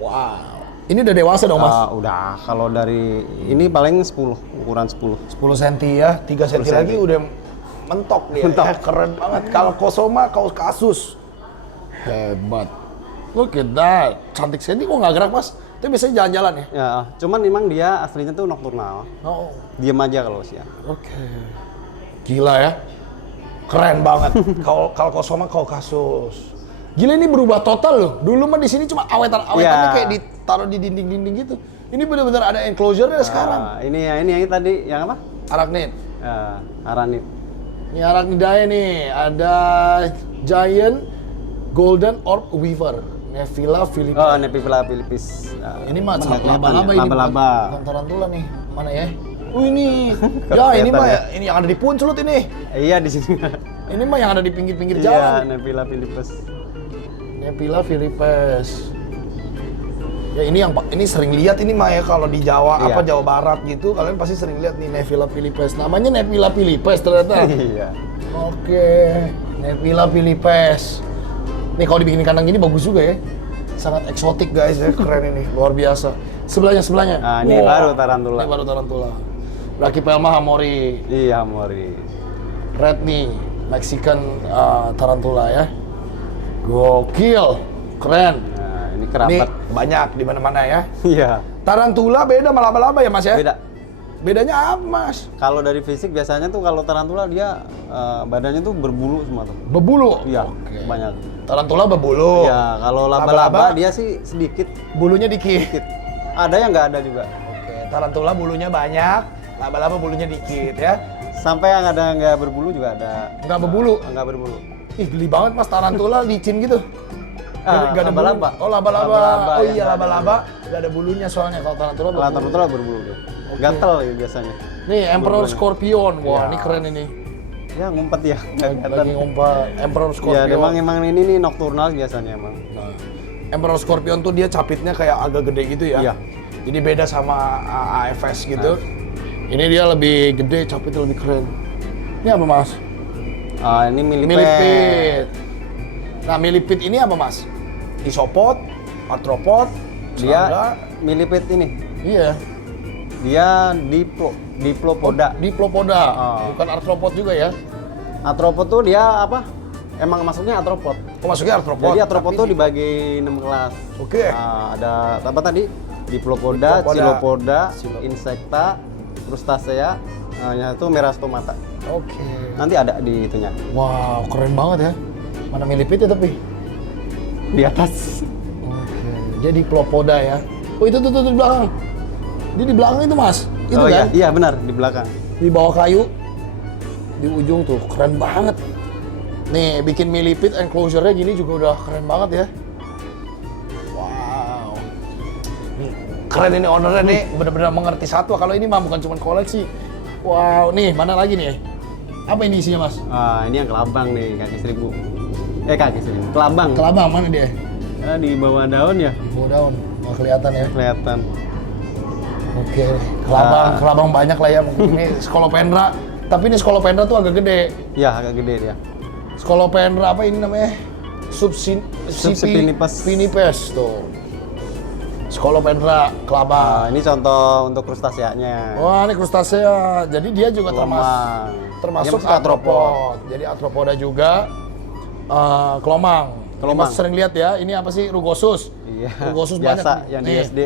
Wow. Ini udah dewasa dong, Mas? Udah, kalau dari ini paling 10, ukuran 10. 10 cm ya, 3 cm lagi udah mentok dia. Mentok. Ya, keren banget. Calcosoma caucasus. Hebat. Look at that. Cantik sekali. Kok nggak gerak, Mas? Itu biasanya jalan-jalan ya? Ya, cuman memang dia aslinya tuh nocturnal. Oh. Diam aja kalau siang. Oke. Gila ya. Keren banget. Calcosoma caucasus. Gila ini berubah total loh. Dulu mah di sini cuma awetan-awetannya Ya. kayak ditaruh di dinding-dinding gitu. Ini benar-benar ada enclosure-nya sekarang. Ini yang tadi, yang apa? Arachnid. Aranid. Ini Arachnidae nih. Ada giant golden orb weaver. Nephila philippis. Nephila philippis. Ini mah Benar, laba-laba kelihatan ini. ya. Laba-laba. Bukan tarantula nih. Mana ya? Ini. Ya ini mah ya. Ini yang ada di Puncelut ini. Iya di sini. Ini mah yang ada di pinggir-pinggir Iya, jalan. Nephila philippis. Nephila philippis. Ya ini yang ini sering lihat ini mah ya kalau di Jawa Iya. apa Jawa Barat gitu kalian pasti sering lihat nih Nephila philippis. Namanya Nephila philippis ternyata. Iya. Oke, Nephila philippis. Nih kalau dibikin kandang gini bagus juga ya. Sangat eksotik guys ya, keren ini, luar biasa. Sebelahnya. Nah, ini baru tarantula. Ini baru tarantula. Brachypelma hamori. Iya, Mori. Red nih, Mexican tarantula ya. Gokil, keren. Nah, ini Ini kerabat. banyak di mana-mana ya. Iya. Tarantula beda sama laba-laba ya mas ya? Beda. Bedanya apa mas? Kalau dari fisik biasanya tuh kalau tarantula dia badannya tuh berbulu semua tuh. Bebulu? Iya, Oke. banyak. Tarantula berbulu. Iya, kalau Laba-laba? laba-laba dia sih sedikit. Bulunya dikit. Ada yang nggak ada juga. Oke, tarantula bulunya banyak, laba-laba bulunya dikit ya. Sampai yang ada nggak berbulu juga ada. Nggak berbulu? Nggak berbulu. Ih, geli banget mas, tarantula licin gitu. Nggak ada laba-laba. bulu. Oh, laba-laba. Laba-laba Oh yang iya, nggak ada laba-laba. Nggak ada bulunya soalnya kalau tarantula Kalau berbulu. tarantula berbulu tuh. Gatel ya biasanya. Nih, Emperor Scorpion. Wah, Iya. ini keren ini. Ya ngumpet ya. nggak kelihatan. Lagi ngumpat Emperor Ya, Scorpion. emang ini nih nocturnal biasanya emang. Nah, Emperor Scorpion tuh dia capitnya kayak agak gede gitu ya. Iya. Jadi beda sama AFS gitu. Ini dia lebih gede, capitnya lebih keren. Ini apa mas? Ini millipede. Millipede. Nah millipede ini apa mas? Isopod, arthropod, Dia serangga. millipede ini. Iya. Dia diplopoda. Diplopoda, Oh. bukan arthropod juga ya? Arthropod tuh dia apa? Emang masuknya arthropod. Oh masuknya arthropod. Jadi arthropod tapi tuh dibagi 6 kelas. Oke. Ada apa tadi? Diplopoda, Diplopoda, Chilopoda, Insecta, Crustacea, yang itu Merastomata. Oke. Nanti ada di itunya. Wow, keren banget ya. Mana milipitnya tapi? Di atas. Oke. Dia Diplopoda ya. Oh itu tuh di belakang. Dia di belakang itu mas. Itu oh kan? iya benar di belakang. Di bawah kayu. Di ujung tuh, keren banget. Nih, bikin millipede enclosure-nya gini juga udah keren banget ya. Wow. Nih, keren ini ownernya nih, bener-bener mengerti satwa. Kalau ini mah bukan cuma koleksi. Wow, nih mana lagi nih? Apa ini isinya mas? Ini yang kelabang nih, kaki seribu. Kaki seribu. Kelabang. Kelabang mana dia? Di bawah daun ya. Di bawah daun, nggak kelihatan ya? Kelihatan. Oke, kelabang banyak lah ya. Ini Scolopendra. Tapi ini Scolopendra tuh agak gede. Ya agak gede dia. Scolopendra apa ini namanya? Subsipinipes tuh. Scolopendra kelabang. Ini contoh untuk krustaseanya. Wah, ini krustasea. Jadi dia juga termasuk Dia arthropod. Jadi arthropoda juga. Kelomang. Kelomang. Mas sering lihat ya. Ini apa sih? Rugosus. Iya. Rugosus biasa banyak. yang di Nih. SD.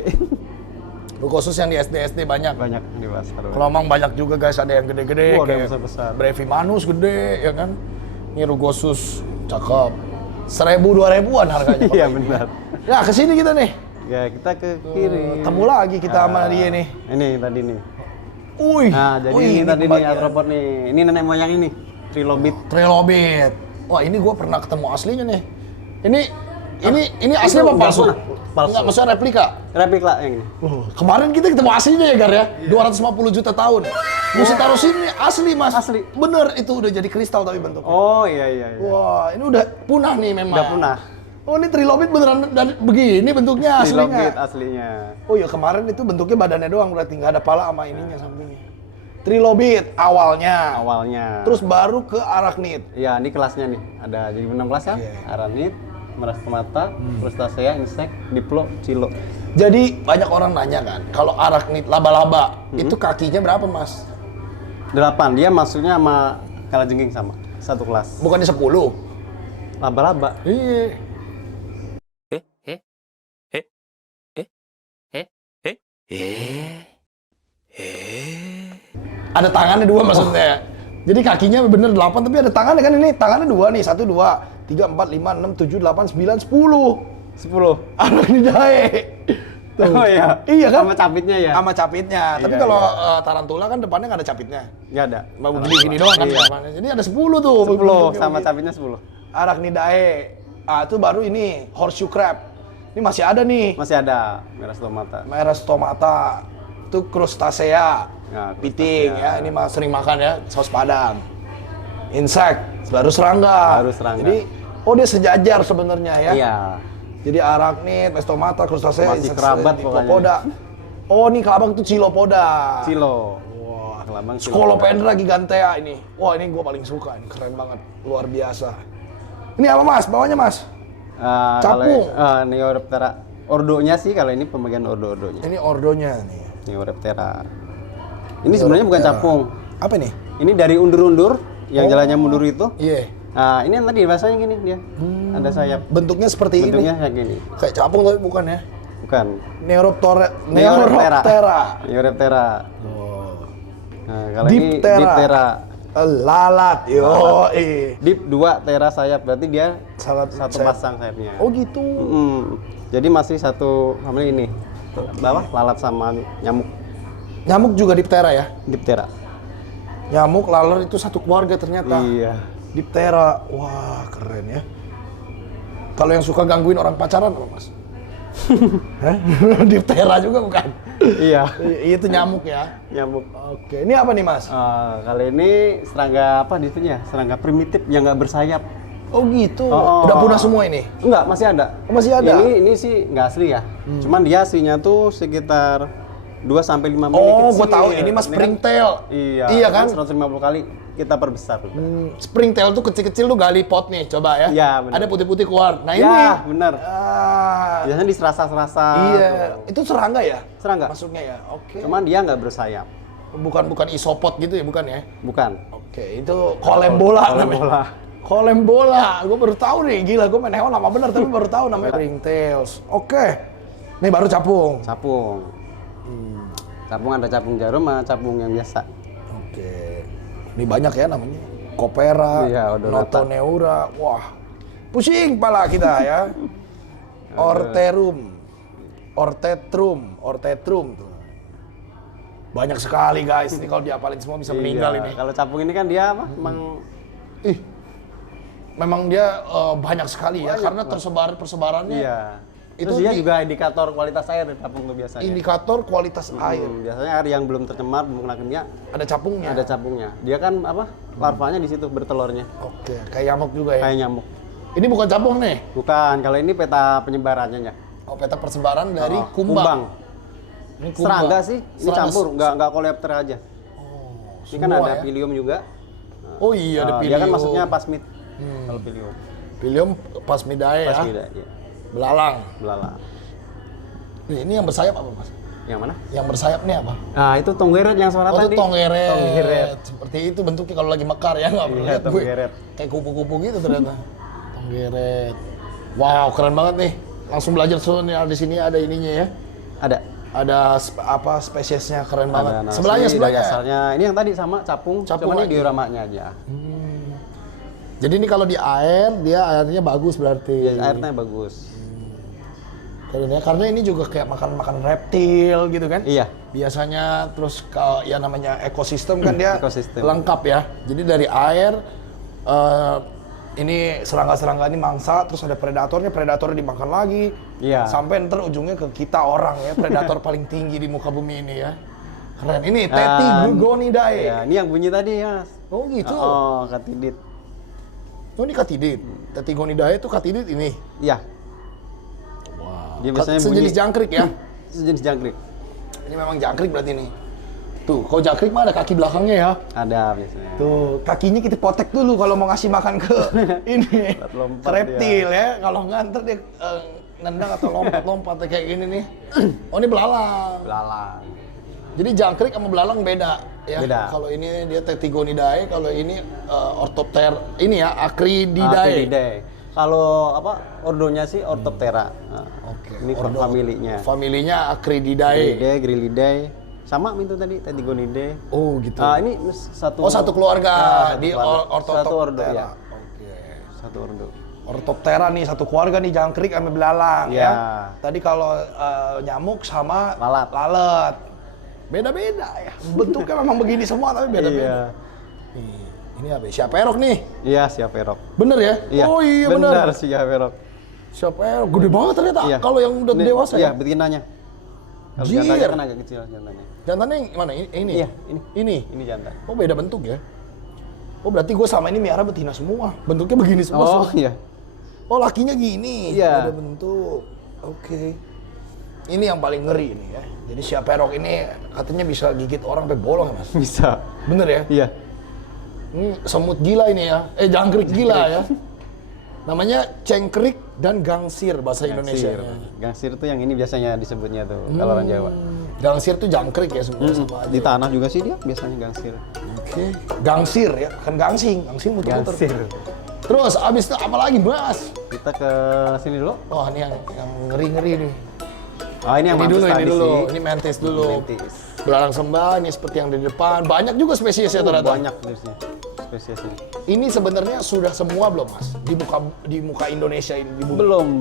Rugosus yang di SD banyak. Banyak di pasar. Kelomang banyak juga guys. Ada yang gede-gede. Ada yang kayak besar-besar. Brevimanus gede, ya kan? Ini Rugosus. Cakep. 1.000-2.000-an harganya. Iya benar. Ya, kesini kita nih. Ya kita ke kiri. Temu lagi kita sama dia nih. Ini tadi nih. Wih. Nah jadi Wih, ini tadi nih kebagian. arthropod nih. Ini nenek moyang ini. Trilobit. Trilobit. Wah, ini gue pernah ketemu aslinya nih. Ini asli apa palsu? Palsu. Enggak, maksudnya replika. Replika yang ini. Kemarin kita ketemu aslinya ya, Gar ya? 250 juta tahun. Mesti taruh sini, asli mas. Asli. Bener, itu udah jadi kristal tapi bentuknya. Oh iya. Wah, ini udah punah nih memang. Udah punah. Oh, ini trilobit beneran dan begini bentuknya Trilobit aslinya. aslinya. Oh ya, kemarin itu bentuknya badannya doang, berarti nggak ada pala sama ininya sampingnya. Trilobit awalnya. Terus baru ke arachnid. Iya, ini kelasnya nih. Ada jadi 6 kelas ya. Arachnid, Merastomata, Crustacea, Insect, Diplo, Chilo. Jadi banyak orang nanya kan, kalau arachnid laba-laba itu kakinya berapa mas? 8. Dia masuknya sama kalajengking sama. Satu kelas. Bukannya 10? Laba-laba. Iya. Ada tangannya 2 maksudnya. Jadi kakinya bener 8 tapi ada tangannya kan ini. Tangannya 2 nih, 1, 2, 3, 4, 5, 6, 7, 8, 9, 10. 10. Arachnidae. Oh iya. Iya kan? Sama capitnya ya? Sama capitnya. Tapi Iya, kalau tarantula kan depannya nggak ada capitnya. Nggak ada. Gini doang kan Iya. depannya. Jadi ada 10 tuh. 10 bentuknya sama begitu. capitnya 10. Arachnidae. Itu baru ini horseshoe crab. Ini masih ada nih. Masih ada Merastomata. Merastomata. Itu crustacea. Nah, Piting crustacea. ya. Ini mah sering makan ya, saus padang. Insect, baru serangga. Baru serangga. Jadi dia sejajar sebenarnya ya. Iya. Jadi arachnid, Merastomata, crustacea, Masih insect, kerabat Diplopoda. Oh, ini kelabang itu Chilopoda. Chilo. Wah, Kelabang Chilo. Scolopendra gigantea ini. Wah, ini gua paling suka, ini keren banget, luar biasa. Ini apa mas? Bawahnya mas? Capung. Neoreptera. Ordonya sih kalau ini pembagian ordo-ordonya. Ini ordonya nih. Neoreptera. Ini sebenarnya bukan capung. Apa nih? Ini dari undur-undur yang jalannya mundur itu. Iya. Nah, ini yang tadi bahasanya gini dia. Ada sayap. Bentuknya seperti Bentuknya ini. kayak gini. Kayak capung tapi bukan ya? Bukan. Neuroptera. Neoreptera. Oh. Nah, kalau Diptera. ini Diptera. Lalat. Yo. Dip 2 tera sayap, berarti dia Salat satu sayap. pasang sayapnya. Oh gitu. Jadi masih satu family ini. Bawah lalat sama nyamuk. Nyamuk juga diptera ya? Diptera. Nyamuk, laler itu satu keluarga ternyata. Iya. Diptera. Wah, keren ya. Kalau yang suka gangguin orang pacaran apa, Mas? Hah? Diptera juga bukan? Iya. Itu nyamuk ya. Nyamuk. Oke, ini apa nih, Mas? Kali ini serangga apa di sini ya? Serangga primitif yang nggak bersayap. Oh gitu. Oh. Udah punah semua ini? Enggak, masih ada. Oh, masih ada? Ini sih nggak asli ya. Cuman dia aslinya tuh sekitar 2 sampai 5 mili Oh, kecil. gua tahu ini Mas Ini springtail. Iya. Iya kan? 150 kali kita perbesar. Springtail tuh kecil-kecil tuh gali pot nih, coba ya. Iya, benar. Ada putih-putih keluar. Nah, ini. Ya, benar. Biasanya Biasanya di serasa-serasa. iya. tuh. Itu serangga ya? Serangga. Masuknya ya. Oke. Cuman dia nggak bersayap. Bukan isopod gitu ya, bukan ya? Bukan. Oke, itu kolembola namanya. Kolembola. Gue baru tahu nih, gila gue main hewan lama bener tapi baru tahu namanya ringtails. Oke. Ini baru capung. Capung. Capung ada capung jarum sama capung yang biasa. Oke. Ini banyak ya namanya. Kopera, Iya, odorata. Notoneura. Wah. Pusing pala kita ya. Orterum. Ortetrum tuh. Banyak sekali guys. Ini kalau diapalin semua bisa meninggal ini. Kalau capung ini kan dia apa? Ih. Memang dia banyak sekali ya karena persebarannya. Iya. Itu Terus dia juga indikator kualitas air di capung tuh biasanya. Indikator kualitas air. Biasanya air yang belum tercemar, belum kena kimia, Ada capungnya. ada capungnya. Dia kan apa? Larvanya di situ bertelurnya. Oke, kayak nyamuk juga ya. Kayak nyamuk. Ini bukan capung nih. Bukan, kalau ini peta penyebarannya ya. Oh, peta persebaran dari kumbang. Kumbang. Ini kumbang. Serangga sih, ini Serangga. campur, nggak coleopter aja. Oh, Ini kan semua ada ya? pilium juga. Oh iya, ada Dia kan pilium. masuknya pasmid. Kalau pilium. Pilium Phasmidae ya. Pasmida, iya. Belalang. Belalang. Nih, ini yang bersayap apa, Mas? Yang mana? Yang bersayap nih apa? Nah, itu tonggeret yang suara Oh, tadi. itu tonggeret. Tonggeret. Seperti itu bentuknya kalau lagi mekar ya, nggak pernah Iya, lihat gue. tonggeret. Kayak kupu-kupu gitu ternyata. Tonggeret. Wow, keren banget nih. Langsung belajar soal nih, di sini ada ininya ya. Ada. Ada apa spesiesnya keren banget. Ada nasi, Sebelahnya dari asalnya. Ini yang tadi sama capung, Capung cuma lagi. ini dioramanya aja. Jadi ini kalau di air, dia airnya bagus berarti. Ya, airnya bagus. Keren ya, karena ini juga kayak makan reptil gitu kan. Iya. Biasanya terus ya namanya ekosistem kan dia Ekosistem. lengkap ya. Jadi dari air, ini serangga-serangga ini mangsa, terus ada predatornya dimakan lagi. Iya. Sampai ntar ujungnya ke kita orang ya, predator paling tinggi di muka bumi ini ya. Keren, ini Tetigonidae. Ya, ini yang bunyi tadi ya. Oh gitu. Oh, katidid. Oh ini katidid. Tetigonidae itu katidid ini. Iya. Wow. Dia biasanya Sejenis bunyi. jangkrik ya. Sejenis jangkrik. Ini memang jangkrik berarti nih. Tuh, kalau jangkrik mah ada kaki belakangnya ya. Ada biasanya. Tuh, kakinya kita potek dulu kalau mau ngasih makan ke ini. Lompat Reptil ya. Kalau nggak ntar dia nendang atau lompat-lompat kayak gini nih. Oh ini belalang. Belalang. Jadi jangkrik sama belalang beda ya. Beda. Kalau ini dia Tetigonidae, kalau ini Orthopter ini ya Acrididae. Acrididae. Kalau apa ordonya sih Orthoptera. Nah, Oke. ini familinya. Familinya Acrididae. Grillidae, Grillidae. Sama itu tadi Tetigonidae. Oh gitu. Ini satu. Oh satu keluarga Nah, di keluarga. Satu ordo Orthoptera. ya. Oke. Satu ordo. Orthoptera nih satu keluarga nih jangkrik sama belalang Iya. ya. Tadi kalau nyamuk sama lalat. Beda-beda ya. Bentuknya memang begini semua tapi beda-beda. Iya. Nih, ini apa? Siaperok nih. Iya, siaperok. Bener ya? Iya. Oh iya bener. Benar siaperok. Siaperok gede banget ternyata. Iya. Kalau yang udah Ini- dewasa iya, ya. betinanya. Kalau Jir. jantannya kan agak kecil jantannya. Jantannya yang mana? Ini. Iya, ini. Ini. Ini jantan. Oh beda bentuk ya. Oh berarti gue sama ini miara betina semua. Bentuknya begini semua. Oh, semua. iya. Oh lakinya gini. Iya. Beda bentuk. Oke. Ini yang paling ngeri nih ya. Jadi siaperok ini katanya bisa gigit orang sampai bolong ya mas. Bisa. Bener ya? Iya. Ini semut gila ini ya. Jangkrik gila ya. Namanya cengkrik dan gangsir bahasa Indonesia. Gangsir tuh yang ini biasanya disebutnya tuh kalau orang Jawa. Gangsir tuh jangkrik ya sebenarnya sama aja. Di tanah juga sih dia biasanya gangsir. Oke. Gangsir ya, kan gangsing. Gangsing muter-muter. Gangsir. Terus abis itu apa lagi mas? Kita ke sini dulu. Wah ini yang ngeri-ngeri nih. Oh, ini yang Ini mantis dulu, tadi ini dulu. sih. Ini mantis dulu. Mantis. Belalang sembah ini seperti yang di depan. Banyak juga spesiesnya ternyata. Banyak jenisnya. Spesiesnya. Ini sebenarnya sudah semua belum mas? Di muka Indonesia ini di bumi.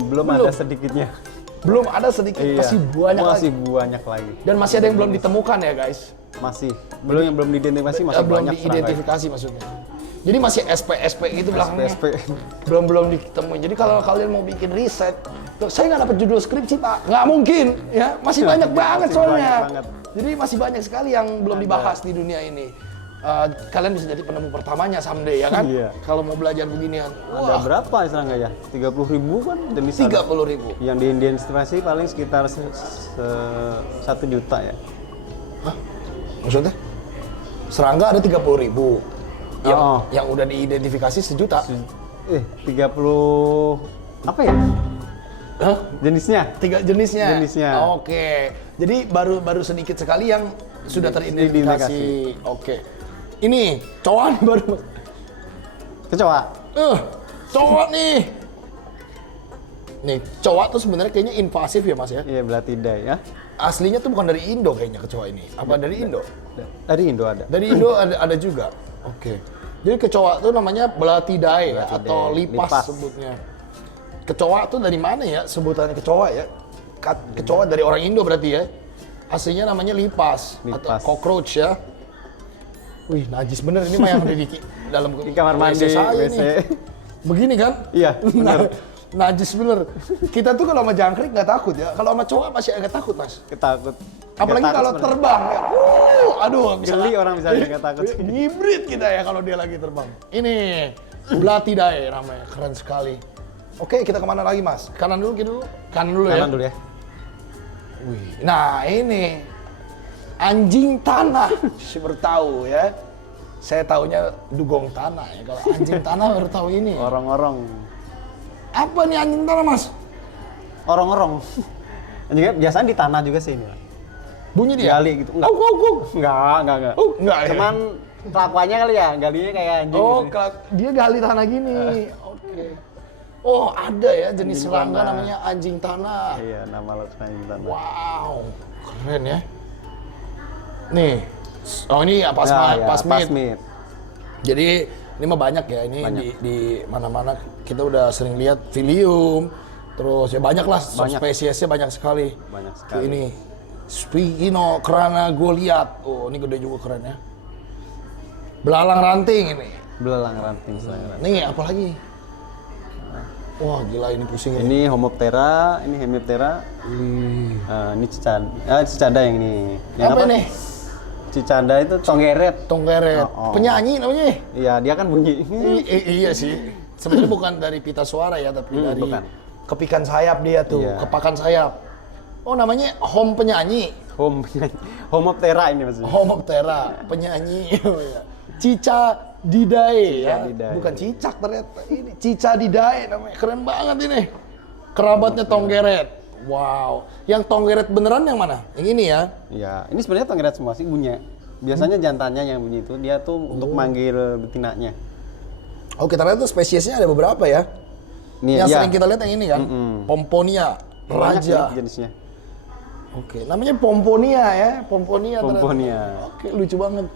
Belum ada sedikitnya. Belum ada sedikit, Iya. masih banyak Masih lagi. banyak lagi. Dan masih ada yang belum ditemukan ya guys. Masih. Belum yang belum diidentifikasi masih Belum banyak serangga. diidentifikasi maksudnya. Jadi masih SP gitu belakangnya. SP. Belum ditemuin. Jadi kalau kalian mau bikin riset, tuh, saya nggak dapat judul skripsi pak, nggak mungkin ya, masih banyak banget Masih soalnya. banyak banget. Jadi masih banyak sekali yang belum dibahas di dunia ini. Kalian bisa jadi penemu pertamanya someday ya kan? Iya. Kalau mau belajar beginian. Ada berapa serangga ya? 30.000 kan jenis. 30.000. Yang diidentifikasi paling sekitar 1 juta ya. Hah? Maksudnya? Serangga ada 30.000. Oh. Yang udah diidentifikasi 1 juta. 30 apa ya? Hah? Jenisnya? 3 jenisnya. Jenisnya. Oke. Jadi baru sedikit sekali yang sudah teridentifikasi. Oke. Ini cowok nih baru. Kecoa. Cowok nih. Nih, kecoa tuh sebenarnya kayaknya invasif ya Mas ya? Iya, Belatidae ya. Aslinya tuh bukan dari Indo kayaknya kecoa ini. Apa dari Indo? Dari Indo ada. Dari Indo ada juga. Oke. Jadi kecoa tuh namanya Belatidae ya, Belatidae. atau lipas sebutnya. Kecoa tuh dari mana ya sebutannya kecoa ya? Kecoa dari orang Indo berarti ya. Aslinya namanya lipas. Atau cockroach ya. Wih, najis bener ini mah yang ada di dalam Di kamar mandi, saya WC. nih. Begini kan? Iya, bener. Najis bener. Kita tuh kalau sama jangkrik nggak takut ya. Kalau sama cowok masih agak takut Mas. Ketakut. Apalagi kalau terbang ya. Aduh, Geli orang bisa nggak takut. Hibrid kita ya kalau dia lagi terbang. Ini Belatidae namanya, keren sekali. Oke, kita kemana lagi Mas? Kanan dulu, kiri dulu. Kanan dulu ya. Kanan dulu ya. Wih, nah ini anjing tanah. Saya baru tahu ya. Saya taunya dugong tanah ya. Kalau anjing tanah baru tahu ini. Orong-orong. Apa nih anjing tanah Mas? Orong-orong. Anjingnya biasanya di tanah juga sih ini. Bunyi dia? Gali gitu. Enggak. Enggak. Enggak ya? Cuman kelakuannya kali ya, galinya kayak anjing Oh, gitu. dia gali tanah gini. Oke. Oh, ada ya jenis Anjing serangga tanah. namanya anjing tanah. Iya, nama lautnya anjing tanah. Wow, keren ya. Nih, oh ini ya, Ya, pasmit. pasmit. Jadi ini mah banyak ya, ini Banyak. di mana-mana kita udah sering lihat Filium, terus ya banyak lah, Banyak. spesiesnya banyak sekali. Banyak Tuh sekali. ini Spikino kerana gue lihat, oh ini gede juga keren ya. Belalang ranting ini. Belalang ranting selain. Nih apa lagi? Wah gila ini pusing ini. Ini Homoptera, ini Hemiptera. Ini cicada yang ini. Yang Apa nih? Cicada itu tonggeret. Tonggeret. Oh. Penyanyi namanya. Iya, dia kan bunyi. Iya sih. Sebenarnya bukan dari pita suara ya, tapi dari bukan. kepikan sayap dia tuh, Iya. kepakan sayap. Oh namanya home penyanyi. Homoptera ini maksudnya. Homoptera, penyanyi. Oh, iya. Cicadidae ya. Cicadidae. Bukan cicak ternyata. Ini Cicadidae namanya. Keren banget ini. Kerabatnya tonggeret. Wow. Yang tonggeret beneran yang mana? Yang ini ya? Iya, ini sebenarnya tonggeret semua sih bunyi. Biasanya jantannya yang bunyi itu, dia tuh untuk manggil betinanya. Oh kita lihat tuh spesiesnya ada beberapa ya. Nih, Yang iya. sering kita lihat yang ini kan. Pomponia, Banyak raja. nih jenisnya. Oke, namanya Pomponia ya, Pomponia. Pomponia. ternyata. Oke, lucu banget.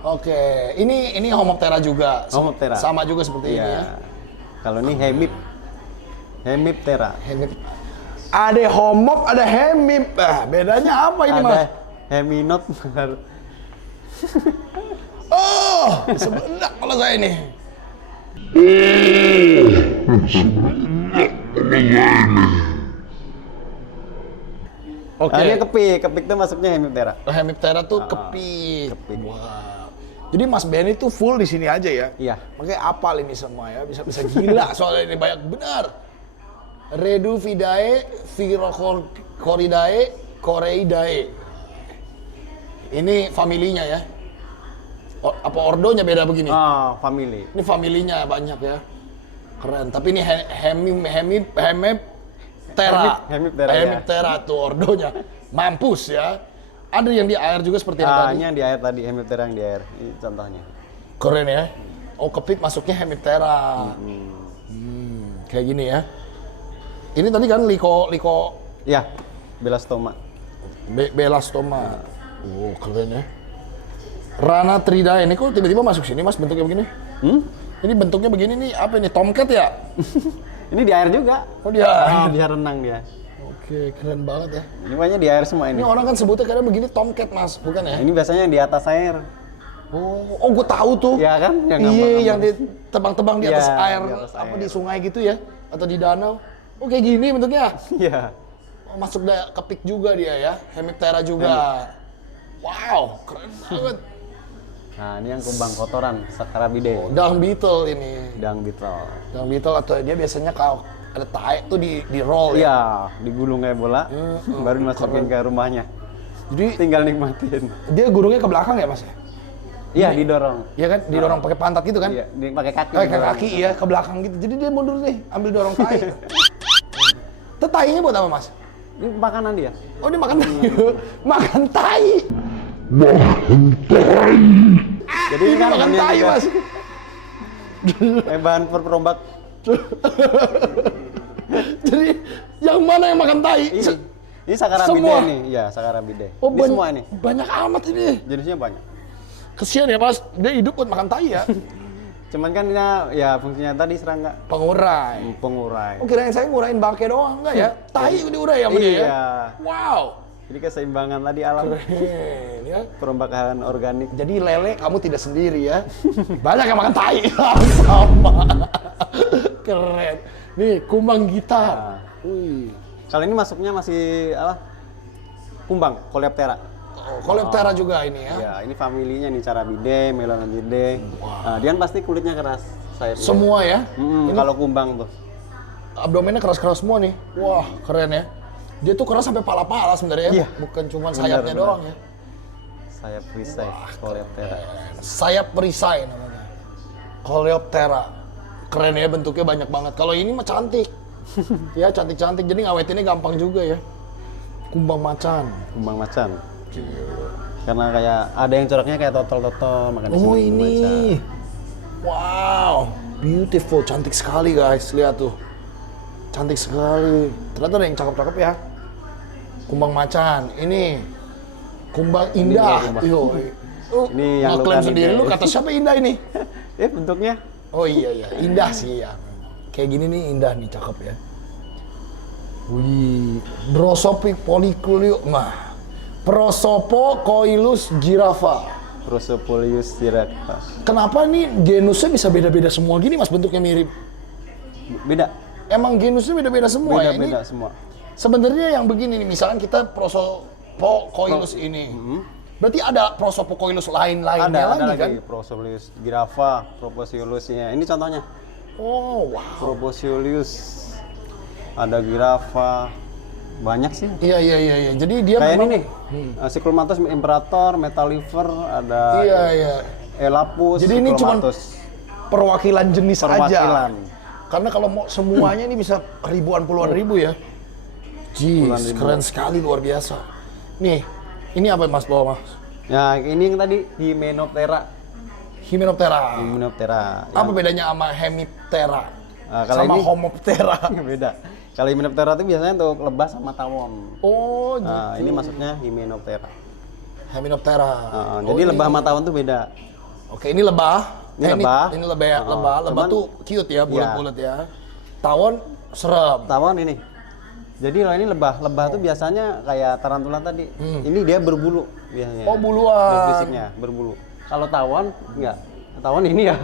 Oke, ini Homoptera juga. Homoptera. Sama juga seperti ini ya. Iya. Kalau ini Hemiptera. Hemip. Ada homop, ada hemip. Bedanya apa ini, Mas? Ada Heminot. Oh, sebelah kalau saya ini. Oke. Dia kepik tuh masuknya Hemiptera. Hemiptera tuh kepik. kepik. Wow. Jadi Mas Benny tuh full di sini aja ya? Iya. Makanya apal ini semua ya, bisa gila soalnya ini banyak benar. Reduvidae, Virocoridae, Coreidae. Ini familinya ya. Apa ordonya beda begini? Oh, family. Ini familinya banyak ya. Keren. Tapi ini Hemiptera. Hemiptera, ya. Hemiptera tuh ordonya. Mampus ya. Ada yang di air juga seperti yang tadi. Ini yang di air tadi, Hemiptera yang di air. Ini contohnya. Keren ya. Oh, kepik masuknya Hemiptera. Kayak gini ya. Ini tadi kan liko Ya, Belastoma. Belastoma. Oh, keren ya. Rana Tridae ini kok tiba-tiba masuk sini Mas bentuknya begini? Ini bentuknya begini nih, apa ini? Tomcat ya? Ini di air juga. Oh dia. Dia renang dia. Oke, keren banget ya. Ini banyak di air semua Ini ini. orang kan sebutnya kadang begini Tomcat Mas, bukan ya? Ini biasanya yang di atas air. Oh, gue tahu tuh. Ya kan? Yang Iya, ngambang-ngambang. yang ditebang-tebang di atas Iya, air, di atas apa air. di sungai gitu ya? Atau di danau. Oh, kayak gini bentuknya. Iya. Oh, masuk kepik juga dia ya. Hemiptera juga. Wow, keren banget. Nah, ini yang kumbang kotoran, Scarabidea. Dung beetle ini. Dung beetle. Dung beetle atau dia biasanya kalau ada tai tuh di roll ya. Iya, digulung kayak bola, baru dimasukin ke rumahnya. Jadi Tinggal nikmatin. dia gurungnya ke belakang ya Mas? Iya, didorong. Iya kan? Didorong pakai pantat gitu kan? Iya, pakai kaki. Pakai didorong. kaki ya, ke belakang gitu. Jadi dia mundur nih, ambil dorong tai. Itu tainya buat apa Mas? Ini makanan dia. Oh dia makan makan tai. Jadi Ini kan makan bunyinya tai juga Mas. kayak bahan perombak. Jadi yang mana yang makan tai? Ini Sakarabide Semua? nih, ya Sakarabide. Oh, Ini semua ini. banyak amat ini. Jenisnya banyak. Kesian ya Mas, dia hidup buat makan tai ya. Cuman kan ini ya fungsinya tadi serangga Pengurai. pengurai. Oh kirain saya ngurain bangke doang, enggak ya? Tai diurai sama dia ya? Iya. Wow. Jadi keseimbangan tadi alam. Keren ya. Perombakan organik. Jadi lele kamu tidak sendiri ya. Banyak yang makan tai. Sama. Keren. Nih, kumbang gitar. Wih. Kalau ini masuknya masih apa? Kumbang, Coleoptera. Oh, Coleoptera juga ini ya. Ya, ini familinya nih Carabidae, Melanoideae. Nah, dia kan pasti kulitnya keras. Sayapnya. Semua ya. Kalau kumbang tuh. Abdomennya keras-keras semua nih. Wah, keren ya. Dia tuh keras sampai pala-pala sebenarnya ya. Iya. Bukan cuma sayapnya Benar. doang ya. Sayap perisai, Coleoptera. Sayap perisai namanya. Coleoptera. Keren ya, bentuknya banyak banget. Kalau ini mah cantik. Ya, cantik-cantik. Jadi ngawetinnya gampang juga ya. Kumbang macan. Kumbang macan. Karena kayak ada yang coraknya kayak totol-totol, makan di sini Oh kumbang macan. ini. Wow, beautiful, cantik sekali guys. Lihat tuh. Cantik sekali. Ternyata ada yang cakep-cakep ya. Kumbang macan. Ini kumbang indah. kumbang. Yo. Ini yang lu ngeklaim kan sendiri ini. lu kata siapa indah ini? Bentuknya Oh iya iya, indah sih ya. Kayak gini nih indah nih, cakep ya. Wih, Drosophis polyculio. Nah, Prosopocoilus girafa. Prosopolius directa. Kenapa nih genusnya bisa beda-beda semua gini Mas, bentuknya mirip? Beda, Emang genusnya beda-beda semua ya? beda Ini semua. sebenarnya yang begini nih, misalkan kita Prosopocoilus ini. Berarti ada Prosopocoilus lain-lainnya Ada lagi kan? lagi Prosopolius girafa, Proposiolusia. Ini contohnya. Oh, wow. Proposioluus. Ada girafa. Banyak sih. Iya. Jadi dia Kayak ini memang nih. Cyclomatus imperator, Metallifer, ada Iya. Elapus, Jadi ini cuma Cyclomatus. perwakilan jenis Perwakilan. aja. Karena kalau mau semuanya ini bisa ribuan puluhan ribu ya. Puluhan Jeez, ribu. keren sekali, luar biasa. Nih, ini apa Mas bawa Mas? Ya, ini yang tadi Hymenoptera. Hymenoptera. Hymenoptera. Apa bedanya sama Hemiptera? Kalau Sama ini- Homoptera? Beda. Kalau Hymenoptera itu biasanya untuk lebah sama tawon. Oh, Nah, gitu. ini masuknya Hymenoptera. Hymenoptera. Jadi ini- lebah sama tawon tuh beda. Oke, ini lebah. Ini lebah. Ini lebah ya. Oh, Lebah cuman- tuh cute ya, bulat-bulat ya. Tawon serem. Tawon ini. Jadi kalau ini lebah, lebah tuh biasanya kayak tarantula tadi. Ini dia berbulu biasanya. Oh, buluan. Dan fisiknya berbulu. Kalau tawon enggak. Tawon ini ya.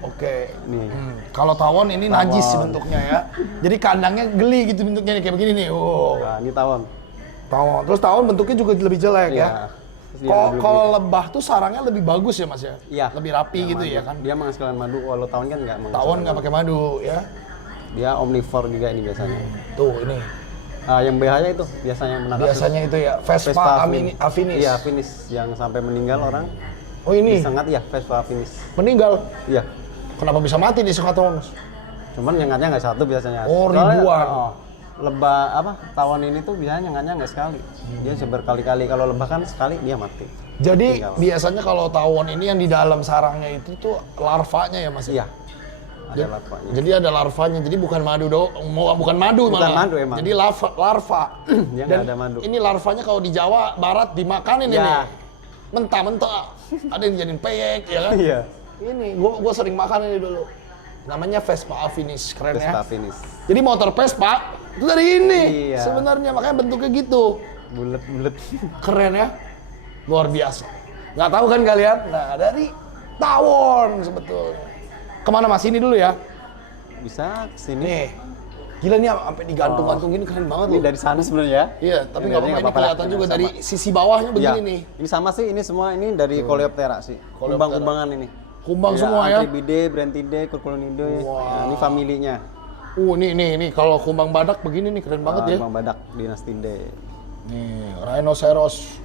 Oke. Nih. Kalau tawon ini najis sih bentuknya ya. Jadi kandangnya geli gitu bentuknya nih, kayak begini nih. Oh. Nah, ini tawon. Tawon. Terus tawon bentuknya juga lebih jelek ya. Terus dia Kalau berbulu. kalau lebah tuh sarangnya lebih bagus ya Mas ya. Iya. Lebih rapi gitu ya kan. Dia menghasilkan madu. Kalau tawon kan enggak menghasilkan. Tawon nggak pakai madu ya. Dia omnivore juga ini biasanya. Tuh ini. Yang bahaya itu biasanya menarik. Biasanya itu ya Vespa afinis. Iya, afinis yang sampai meninggal orang. Oh ini Disengat ya, Vespa afinis. meninggal. Iya. Kenapa bisa mati di sekat Mas? Cuman nyengatnya nggak satu biasanya. Oh, Soalnya, ribuan. lebah apa? Tawon ini tuh biasanya nyengatnya nggak sekali. Dia bisa berkali-kali. Kalau lebah kan sekali dia mati. Jadi Tinggal. biasanya kalau tawon ini yang di dalam sarangnya itu tuh larvanya ya Mas? Iya. Ada Jadi- larvanya. Jadi ada larvanya, jadi bukan madu bukan madu Bukan malah. madu emang. Jadi larva. Dia nggak ada madu. Ini larvanya kalau di Jawa Barat dimakanin Ya. ini. Mentah-mentah. Ada yang dijadiin peyek ya kan? Iya. Ini gua sering makan ini dulu. Namanya Vespa afinis, keren Vespa ya. afinis. Jadi motor Vespa itu dari ini. Iya. Sebenarnya makanya bentuknya gitu. Bulet-bulet. Keren ya. Luar biasa. Nggak tahu kan kalian? Nah, dari tawon sebetulnya. Kemana Mas? Ini dulu ya. Bisa kesini. Nih. Gila nih sampai digantung-gantung gini keren banget Ini loh. dari sana sebenarnya. Iya, tapi Ini nggak dari apa-apa ini lah. kelihatan juga Sama. dari sisi bawahnya begini Iya. nih. Ini sama sih, ini semua ini dari Coleoptera sih. Kumbang-kumbangan ini. Kumbang semua ya. Antribidae, Brentidae, Curculinidae. Wow. Nah, ini familinya. Nih kalau kumbang badak begini nih keren banget ya. Kumbang badak, Dinastidae. Nih, rhinoceros,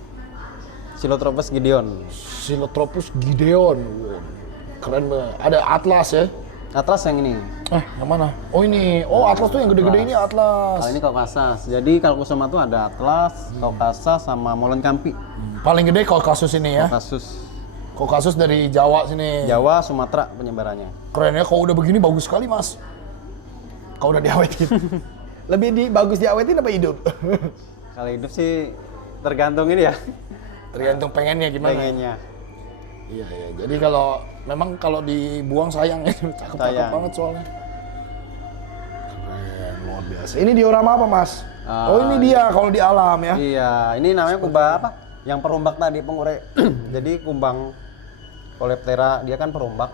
Silotropus gideon. Silotropus gideon. Wow. Keren banget. Ada atlas ya. Atlas yang ini. Yang mana? Oh ini. Oh, atlas tuh yang gede-gede ini atlas. Kalau ini Caucasus. Jadi Calcusoma tuh ada Atlas, Caucasus sama Molenkampi. Paling gede Caucasus ini ya. Caucasus. Caucasus dari Jawa sini. Jawa, Sumatera penyebarannya. Keren ya, kalau udah begini bagus sekali Mas. Kalau udah diawetin. Lebih bagus diawetin apa hidup? Kalau hidup sih tergantung ini ya. Tergantung pengennya gimana. Pengennya. Iya. Jadi memang kalau dibuang sayang ya, cakep Sayang. banget soalnya. Keren, luar biasa. Ini diorama apa, Mas? Oh, ini dia kalau di alam ya. Iya, ini namanya kumbang apa? Yang perumbak tadi, pengure. Jadi kumbang Coleoptera dia kan perumbak.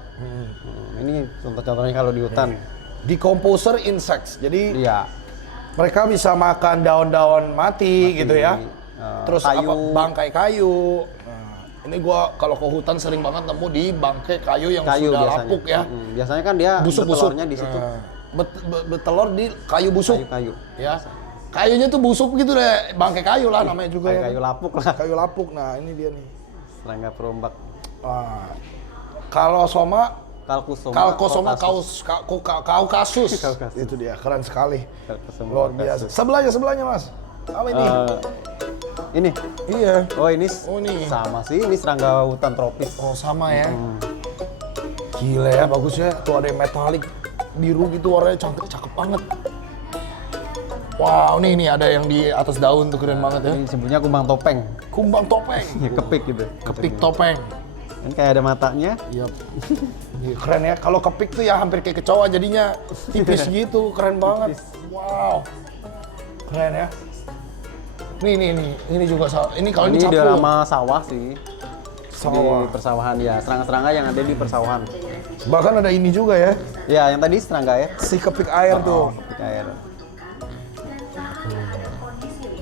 Ini contoh-contohnya kalau di hutan. Decomposer insects. Jadi Iya. mereka bisa makan daun-daun mati gitu ya. Terus kayu. apa bangkai kayu. Nah, ini gua kalau ke hutan sering banget nemu di bangkai kayu yang sudah biasanya. lapuk ya. Biasanya kan dia Busuk-busuk. bertelurnya di situ. Bertelur di kayu busuk. Kayu-kayu. Ya. Kayunya tuh busuk gitu deh, bangkai kayu lah namanya juga ya. Kayu lapuk lah. Kayu lapuk. Nah, ini dia nih. Serangga perumbak. Kalau Soma Kalkosoma. Kaukasus. Itu dia, keren sekali. Kalkosoma. Luar biasa. Sebelahnya Mas. Apa ini? Ini. Iya. Oh ini. nih. Sama sih, ini serangga hutan tropis. Oh, sama ya. Gila ya, bagus ya. Tuh ada yang metalik biru gitu, warnanya cakep banget. Wow, nih ada yang di atas daun tuh keren banget ya. Ini sebenarnya kumbang topeng. Kumbang topeng. Ya, kepik gitu. Kepik topeng. Ini kayak ada matanya. Iya. Keren ya. Kalau kepik tuh ya hampir kayak kecoa jadinya tipis gitu, keren banget. Wow. Keren ya. Nih. Ini juga ini kalau ini Ini capu. diorama sawah sih. Sawah. Di persawahan ya, serangga-serangga yang ada di persawahan. Bahkan ada ini juga ya. Ya, yang tadi serangga ya. Si kepik air tuh. Kepik air.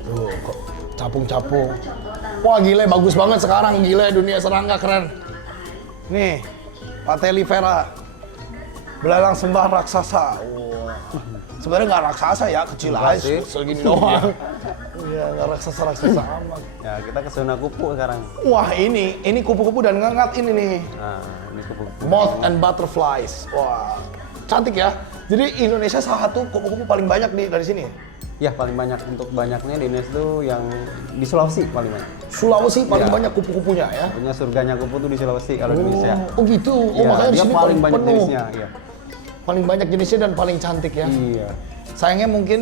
Tuh, kok capung-capung. Wah gila, bagus banget sekarang. Gila, dunia serangga keren. Nih, Patelifera. Belalang sembah raksasa. Wah. Sebenarnya nggak raksasa ya, kecil aja, sih. segini doang. Iya, nggak raksasa amat. Ya, kita ke zona kupu sekarang. Wah ini kupu-kupu dan ngengat ini nih. Nah, ini kupu. Moth and butterflies. Wah, cantik ya. Jadi Indonesia salah satu kupu-kupu paling banyak dari sini. Ya, paling banyak untuk banyaknya di Indonesia itu yang di Sulawesi paling banyak. Sulawesi paling Ya. banyak kupu-kupunya ya. Punya surganya kupu tuh di Sulawesi kalau di Indonesia. Oh gitu. Oh Ya, makanya di dia sini paling banyak penuh. jenisnya. Iya. Paling banyak jenisnya dan paling cantik ya. Iya. Sayangnya mungkin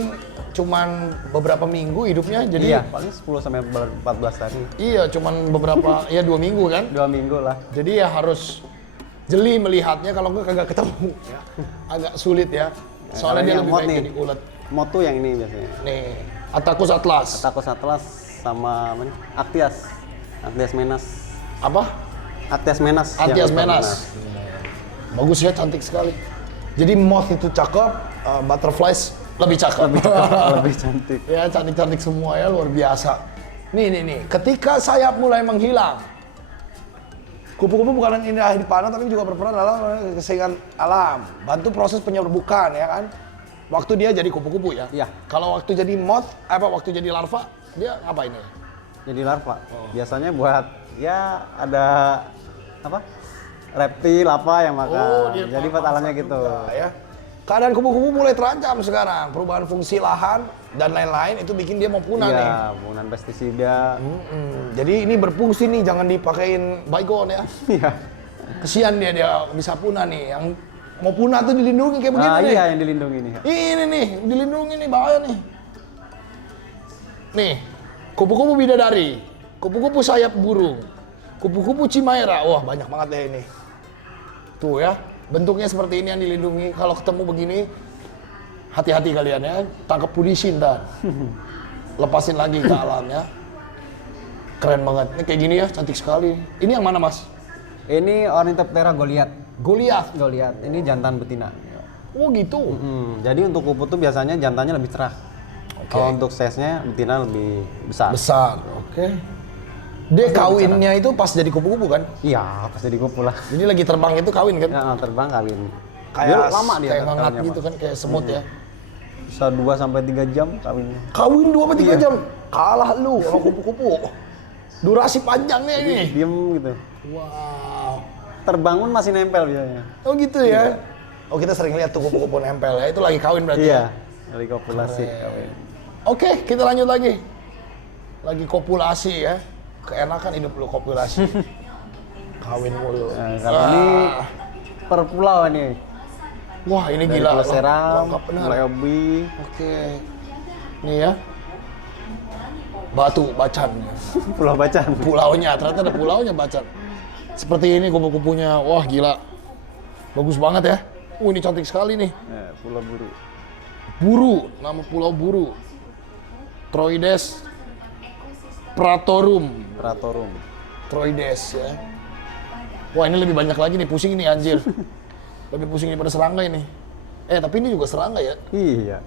cuman beberapa minggu hidupnya jadi Iya, paling 10 sampai 14 hari. iya cuman beberapa ya 2 minggu kan. 2 minggu lah. Jadi ya harus jeli melihatnya kalau enggak kagak ketemu ya. Agak sulit ya. Soalnya dia lebih baik jadi ulet. Mod tuh yang ini biasanya. Nih, Attacus atlas. Attacus atlas sama apa nih? Actias. Actias menas. Apa? Actias menas. Actias Yang menas. Bagus ya, cantik sekali. Jadi moth itu cakep, butterflies lebih cakep. Lebih cantik. Ya, cantik-cantik semua ya, luar biasa. Nih. Ketika sayap mulai menghilang, kupu-kupu bukan hanya indah dipandang tapi juga berperan dalam keseimbangan alam. Bantu proses penyerbukan ya kan. Waktu dia jadi kupu-kupu ya. Iya. Kalau waktu jadi moth, waktu jadi larva, dia ngapain ya? Jadi larva. Biasanya buat ya ada apa? Reptil apa yang makan. Jadi buat alamnya gitu. Ya. Keadaan kupu-kupu mulai terancam sekarang. Perubahan fungsi lahan dan lain-lain itu bikin dia mau punah nih. Iya, penggunaan pestisida. Jadi ini berfungsi nih, jangan dipakein baygon ya. Iya. Kesian dia bisa punah nih. Yang mau punah tuh dilindungi kayak begini nih. Iya, yang dilindungi nih. Ini nih, dilindungi nih, bahaya nih. Nih, kupu-kupu bidadari, kupu-kupu sayap burung, kupu-kupu cimaera. Wah, banyak banget deh ini. Tuh ya, bentuknya seperti ini yang dilindungi. Kalau ketemu begini, hati-hati kalian ya, tangkap polisi ntar. Lepasin lagi ke alam ya. Keren banget. Ini kayak gini ya, cantik sekali. Ini yang mana, Mas? Ini Ornithoptera Goliath. Goliath. Ini jantan betina. Oh gitu. Jadi untuk kupu tuh biasanya jantannya lebih cerah. Kalau untuk size-nya betina lebih besar. Besar, oke. Dia kawinnya itu pas jadi kupu-kupu kan? Iya, pas jadi kupu lah. Jadi lagi terbang itu kawin kan? Ya, terbang kawin. Kayak lama dia kayak ngangat terbangnya, gitu Mas. kan, kayak semut ya. Bisa 2 sampai 3 jam kawinnya. Kawin 2-3 jam. Kalah lu sama kupu-kupu. Durasi panjangnya ini. Diem gitu. Wow. Terbangun masih nempel biasanya. Oh gitu ya. Oh kita sering lihat tuh kupu-kupu nempel ya. Itu lagi kawin berarti ya. Lagi kopulasi kawin. Oke, kita lanjut lagi. Lagi kopulasi ya. Keenakan hidup lu kopulasi. Kawin mulu. Nah, kalau ini per pulau nih. Wah, ini Dari gila. Pulau Seram, Lengkap benar. Pulau Obi. Oke. Nih ya. Batu Bacan. Pulau Bacan. Pulaunya, ternyata ada pulaunya Bacan. Seperti ini kupu-kupunya. Wah, gila. Bagus banget ya. Ini cantik sekali nih. Pulau Buru. Buru, nama pulau Buru. Troides Pratorum. Pratorum. Troides ya. Wah, ini lebih banyak lagi nih, pusing ini anjir. Lebih pusing daripada serangga ini. Tapi ini juga serangga ya. Iya.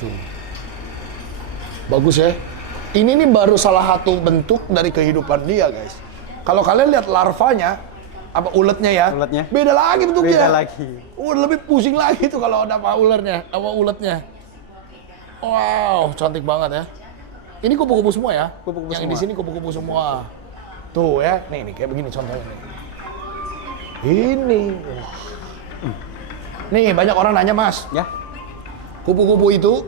Tuh. Bagus ya. Ini nih baru salah satu bentuk dari kehidupan dia, guys. Kalau kalian lihat larvanya, apa uletnya ya? Uletnya. Beda lagi bentuknya. Beda lagi. Lebih pusing lagi tuh kalau ada apa uletnya. Wow, cantik banget ya. Ini kupu-kupu semua ya? Kupu-kupu Yang semua. di sini kupu-kupu semua. Tuh ya, nih kayak begini contohnya nih. Ini. Wah. Nih banyak orang nanya, Mas. Ya. Kupu-kupu itu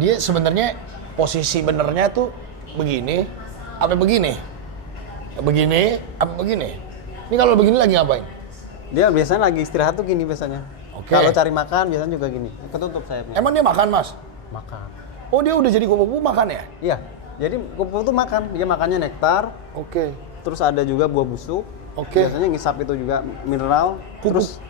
dia sebenarnya posisi benernya tuh begini, apa begini? Begini, apa begini? Ini kalau begini lagi ngapain? Dia biasanya lagi istirahat tuh gini biasanya. Oke. Kalau cari makan biasanya juga gini. Ketutup sayapnya. Emang dia makan, Mas? Makan. Oh, dia udah jadi kupu-kupu makan ya? Iya. Jadi kupu tuh makan. Dia makannya nektar. Oke. Terus ada juga buah busuk. Oke. Biasanya ngisap itu juga mineral. Kupu- Terus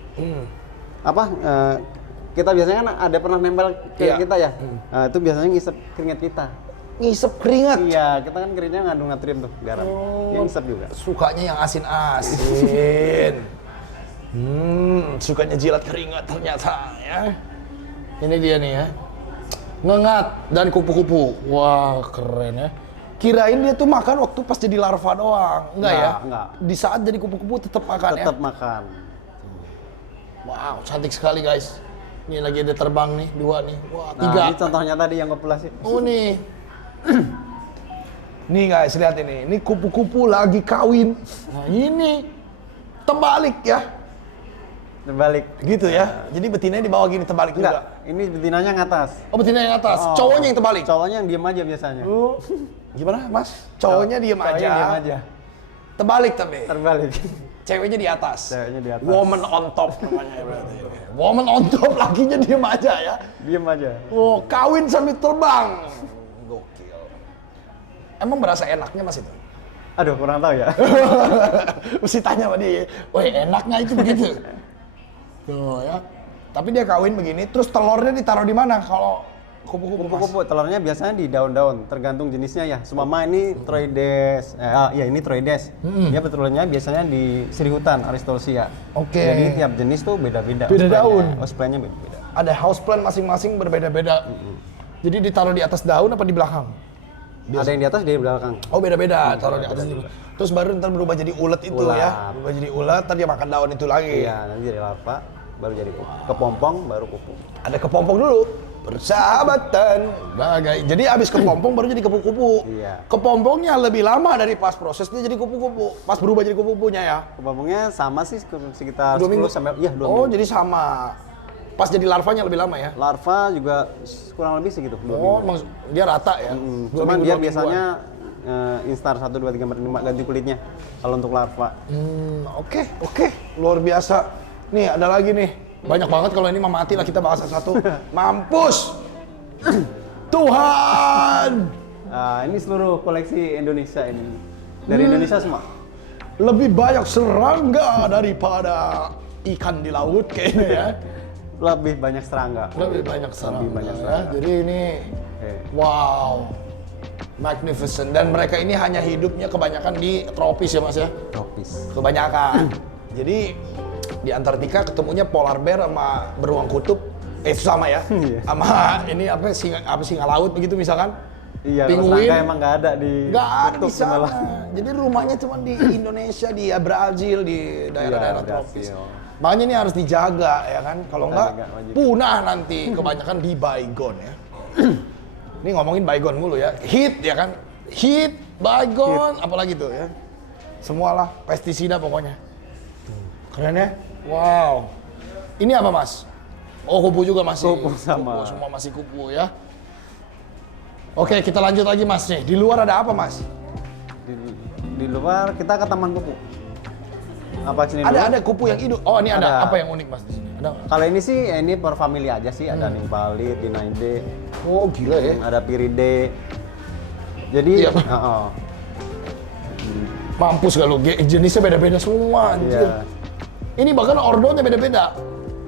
kita biasanya kan ada pernah nempel ke Iya. kita ya. Nah, itu biasanya ngisep keringat kita. Ngisep keringat. Iya, kita kan keringatnya ngandung natrium tuh, garam. Dia ngisep juga. Sukanya yang asin-asin. Sukanya jilat keringat ternyata ya. Ini dia nih ya. Ngengat dan kupu-kupu. Wah, keren ya. Kirain dia tuh makan waktu pas jadi larva doang. Enggak ya? Enggak. Di saat jadi kupu-kupu tetap makan ya. Tetap makan. Wow, cantik sekali guys. Ini lagi ada terbang nih, 2 nih. Wah, 3. Nah, ini contohnya tadi yang populasi. Oh nih. Nih guys, lihat ini. Ini kupu-kupu lagi kawin. Nah, ini terbalik ya. Terbalik. Gitu ya. Jadi betinanya di bawah gini terbalik Enggak, juga. ini betinanya yang atas. Oh, betina yang atas. Oh. Cowoknya yang terbalik. Cowoknya yang diem aja biasanya. Oh. Gimana, Mas? Cowoknya diem aja. Cowoknya diem aja. Terbalik tapi. Terbalik. Ceweknya di atas. Ceweknya di atas. Woman on top namanya berarti. Woman on top, lakinya diem aja ya. Diem aja. Oh, kawin sambil terbang. Gokil. Emang berasa enaknya Mas itu? Aduh, kurang tahu ya. Mesti tanya sama dia. Woi, enak nggak itu begitu? Tuh ya. Tapi dia kawin begini, terus telurnya ditaruh di mana kalau kupu-kupu? Mas? Kupu-kupu telurnya biasanya di daun-daun, tergantung jenisnya ya. Sumama ini Troides. Ini Troides. Dia telurnya biasanya di serihutan Aristolochia. Oke. Jadi tiap jenis tuh beda-beda. Beda houseplant-nya. daun. Houseplant-nya beda-beda. Ada houseplant masing-masing berbeda-beda. Jadi ditaruh di atas daun apa di belakang? Ada yang di atas, dia di belakang. Oh beda-beda, taruh di atas dulu. Terus baru ntar berubah jadi ulet itu Ulat. ya. Berubah jadi ulet, ntar dia makan daun itu lagi. Iya, nanti jadi larva, baru jadi kepompong, baru kupu. Ada kepompong dulu. Persahabatan. Bagai. Jadi abis kepompong baru jadi kupu-kupu. Iya. Kepompongnya lebih lama dari pas proses dia jadi kupu-kupu. Pas berubah jadi kupu-kupunya ya. Kepompongnya sama sih sekitar 2 10 minggu sampai 2 Oh, minggu. jadi sama. Pas jadi larvanya lebih lama ya. Larva juga kurang lebih segitu, 2 Oh, minggu. dia rata ya. 2 Cuman minggu, dia 2 mingguan. biasanya instar 1, 2, 3, 4, 5 ganti kulitnya kalau untuk larva. Oke, luar biasa. Nih ada lagi nih, banyak banget kalau ini mah mati lah kita bahas satu. Mampus, Tuhan. Ini seluruh koleksi Indonesia ini. Dari Indonesia semua. Lebih banyak serangga daripada ikan di laut kayaknya ya. Lebih banyak serangga. Lebih banyak serangga. Lebih banyak ya. serangga. Jadi ini, Oke. wow, magnificent. Dan mereka ini hanya hidupnya kebanyakan di tropis ya Mas ya. Tropis. Kebanyakan. Jadi di Antartika ketemunya polar bear sama beruang kutub, itu sama ya. Iya. Sama ini singa laut begitu misalkan. Iya, kalau Penguin serangga emang nggak ada di nggak ada di kutub sana. malah. Jadi rumahnya cuma di Indonesia, di Brazil, di daerah-daerah Iya, tropis. Brazil. Makanya ini harus dijaga ya kan. Kalau Kita nggak jaga, wajib. punah nanti. Kebanyakan di baygon ya. Ini ngomongin baygon mulu ya. Hit ya kan. Hit, baygon, apalagi tuh ya. Semualah pestisida pokoknya. Keren ya? Wow. Ini apa Mas? Oh kupu juga masih. Kupu sama. Kupu, semua masih kupu ya. Oke kita lanjut lagi Mas nih. Di luar ada apa Mas? Di luar kita ke taman kupu. Apa sini dulu? Ada kupu yang hidup. Oh ini ada. Ada. Apa yang unik Mas di sini? Ada nggak? Kalau ini sih ini per family aja sih, ada Nymphalidae, Dinaide. Oh gila ya. Ada Piride. Jadi, Iya. Mampus gak lu, jenisnya beda-beda semua anjir. Iya. Ini bahkan ordonya beda-beda.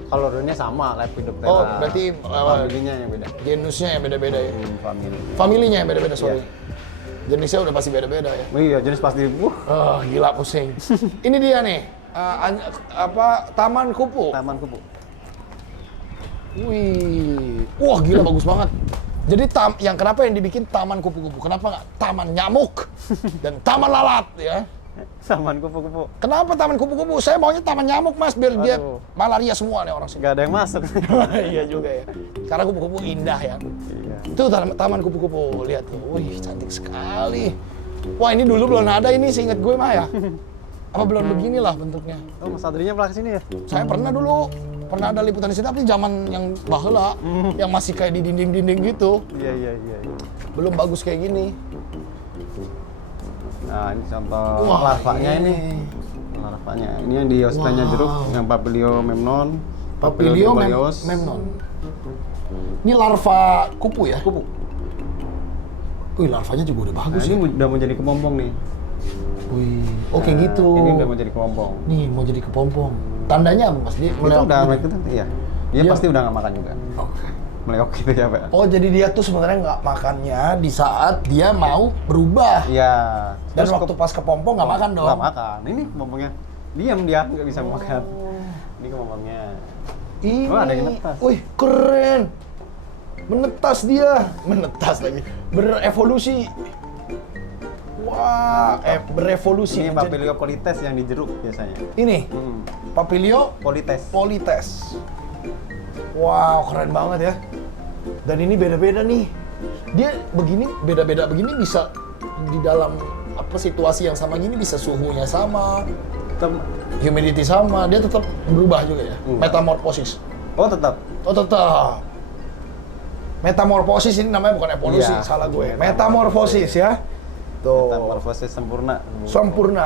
Kalau ordonya sama, Lepidoptera. Oh, berarti familinya yang beda. genusnya yang beda-beda ya. Famili. Familinya yang beda-beda, sorry. Iya. Jenisnya udah pasti beda-beda ya. Oh iya, jenis pasti. Gila pusing. Ini dia nih, Taman Kupu. Taman kupu. Wih, wah gila bagus banget. Jadi kenapa yang dibikin Taman Kupu-Kupu? Kenapa nggak Taman Nyamuk dan Taman Lalat ya? Taman kupu-kupu. Kenapa Taman Kupu-Kupu? Saya maunya Taman Nyamuk mas, biar dia Aduh. malaria semua nih orang sini. Gak ada yang masuk. Iya juga ya. Karena kupu-kupu indah ya. Iya. Itu Taman Kupu-Kupu, lihat tuh. Wih, cantik sekali. Wah, ini dulu belum ada ini, seingat gue mah ya. Apa belum beginilah bentuknya. Oh, Mas Adrinya pernah kesini ya? Saya pernah dulu, pernah ada liputan di sini, tapi zaman yang baheula, yang masih kayak di dinding-dinding gitu. Iya. Belum bagus kayak gini. Nah, ini contoh Wah, larvanya ini. Larvanya. Ini yang di Australia Wow. jeruk, yang Papilio memnon. Papilio dibolios. memnon. Ini larva kupu ya? Kupu. Wih, larvanya juga udah Nah, bagus ini ya. udah mau jadi kepompong nih. Wih, oke gitu. Ini udah mau jadi kepompong. Nih, mau jadi kepompong. Tandanya apa mas? Dia Itu meleok udah gitu. melek itu, iya. Dia Iya. pasti udah nggak makan juga. Oke. Meleok gitu ya, Pak. Oh, jadi dia tuh sebenarnya nggak makannya di saat dia mau berubah. Iya. Dan waktu pas kepompong nggak makan dong. Nggak makan. Ini kepompongnya. Diam dia, nggak bisa makan. Ini kepompongnya. Ini. Oh, ada yang netas. Wih, keren. Menetas dia. Menetas lagi. Berevolusi. Wah, berevolusi. Ini menjadi- Papilio polites yang di jeruk biasanya. Ini, Papilio Polites. polites. Wow, keren banget ya. Dan ini beda-beda nih. Dia begini, beda-beda begini bisa di dalam situasi yang sama gini bisa suhunya sama, humidity sama, dia tetap berubah juga ya. Metamorfosis. Oh, tetap. Oh tetap. Metamorfosis ini namanya bukan evolusi, Iya. salah gue. Metamorfosis ya. Tuh. Metamorfosis sempurna. Sempurna.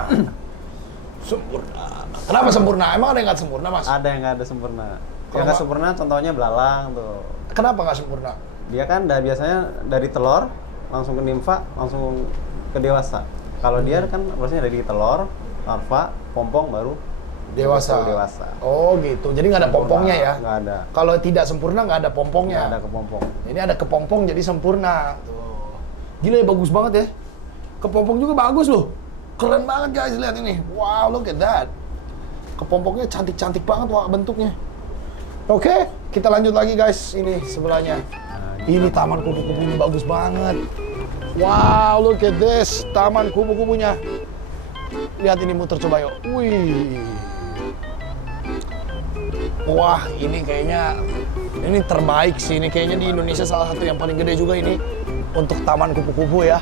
Sempurna. Kenapa sempurna? Emang ada yang nggak sempurna, Mas? Ada yang nggak ada sempurna. Kalau Yang nggak sempurna contohnya belalang tuh. Kenapa nggak sempurna? Dia kan biasanya dari telur langsung ke nimfa, langsung ke dewasa. Kalau dia kan harusnya dari telur, larva, pompong baru Dewasa. dewasa. Oh gitu. Jadi nggak ada Sempurna, pompongnya ya? Nggak ada. Kalau tidak sempurna nggak ada pompongnya. Nggak ada kepompong. Ini ada kepompong jadi sempurna. Tuh. Gila ya, bagus banget ya. Kepompong juga bagus loh. Keren banget guys, lihat ini. Wow, look at that. Kepompongnya cantik-cantik banget wah bentuknya. Oke, kita lanjut lagi guys. Ini sebelahnya. Ini taman kupu-kupunya bagus banget. Wow, look at this. Taman kupu-kupunya. Lihat ini muter coba yuk. Wih. Wah, ini kayaknya ini terbaik sih. Ini kayaknya di Indonesia salah satu yang paling gede juga ini untuk taman kupu-kupu ya.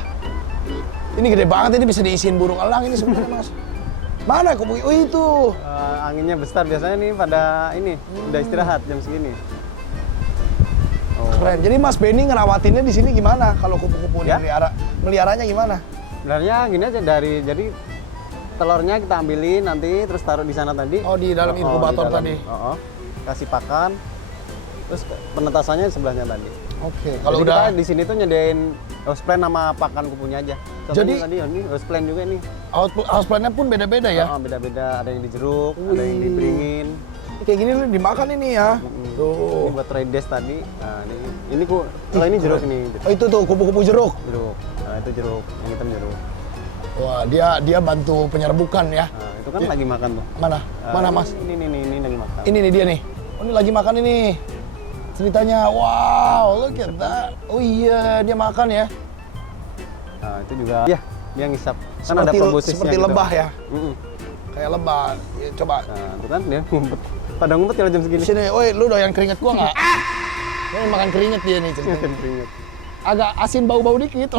Ini gede banget, ini bisa diisiin burung elang ini sebenarnya Mas. Mana kupu? Oh itu. Anginnya besar biasanya nih pada ini udah istirahat jam segini. Oh. Keren. Jadi Mas Benny ngerawatinnya di sini gimana? Kalau kupu-kupu Ya? meliharanya gimana? Sebenarnya gini aja jadi telurnya kita ambilin nanti terus taruh di sana tadi. Oh, di dalam inkubator di dalam, tadi. Kasih pakan. Terus penetasannya di sebelahnya tadi. Oke. Kalau Kalau udah kita di sini tuh nyediain house plan sama pakan kupunya aja. Jadi- Contohnya tadi ini house plan juga nih. house plan-nya pun beda-beda ya. Beda-beda, ada yang di jeruk, ada yang di beringin. Kayak gini nih dimakan ini ya. Ini Tuh. buat rides tadi. Nah, ini kalau ini jeruk ini. Oh itu tuh kupu-kupu jeruk. Jeruk. Nah, itu jeruk, yang hitam jeruk. Wah, dia bantu penyerbukan ya. Nah, itu kan lagi makan tuh. Mana? Nah, Mana Mas? Ini lagi makan. Ini nih dia nih. Oh, ini lagi makan ini. Ceritanya, wow, look at that. Oh iya, dia makan ya. Nah, itu juga ya, dia ngisap. Kan ada probosisnya seperti gitu. lebah ya. Mm-mm. Kayak lebah. Ya, coba Nah, itu kan dia ngumpet. Pada ngumpet kalau jam segini. sini, woi, lu doyan keringet gua nggak? Ini makan keringet dia nih ceritanya. Makan keringet. Agak asin bau-bau dikit.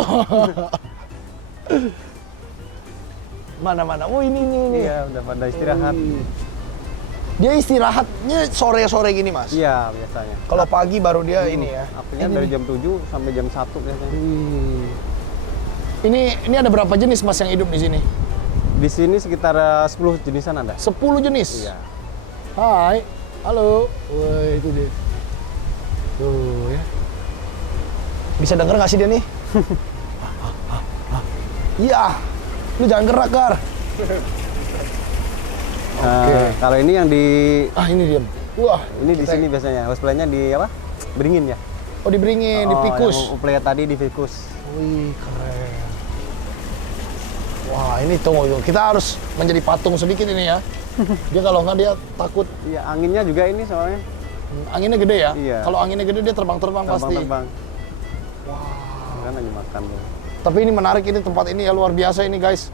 Mana-mana. Oh ini. Iya, udah pada istirahat. Dia istirahatnya sore-sore gini, Mas. Iya, biasanya. Kalau pagi baru dia ini ya. Apinya Ini dari nih. jam 7 sampai jam 1 biasanya. Ini ada berapa jenis Mas yang hidup di sini? Di sini sekitar 10 jenisan ada. 10 jenis. Iya. Hai. Halo. Wah, itu dia. Tuh ya. Bisa denger nggak sih dia nih? Iya, lu jangan gerak, Gar. Kalau ini yang di Ini diam. Wah, ini di sini biasanya houseplaynya di apa? Beringin ya. Oh, diberingin, di pikus. Yang uplay tadi di fikus. Wih, keren. Wah, ini tunggu. Kita harus menjadi patung sedikit ini ya. Dia kalau nggak dia takut. Iya, anginnya juga ini soalnya. Anginnya gede ya? Iya. Kalau anginnya gede dia terbang-terbang pasti. Terbang. Kan lagi makan tuh. Tapi ini menarik, ini tempat ini ya luar biasa ini guys.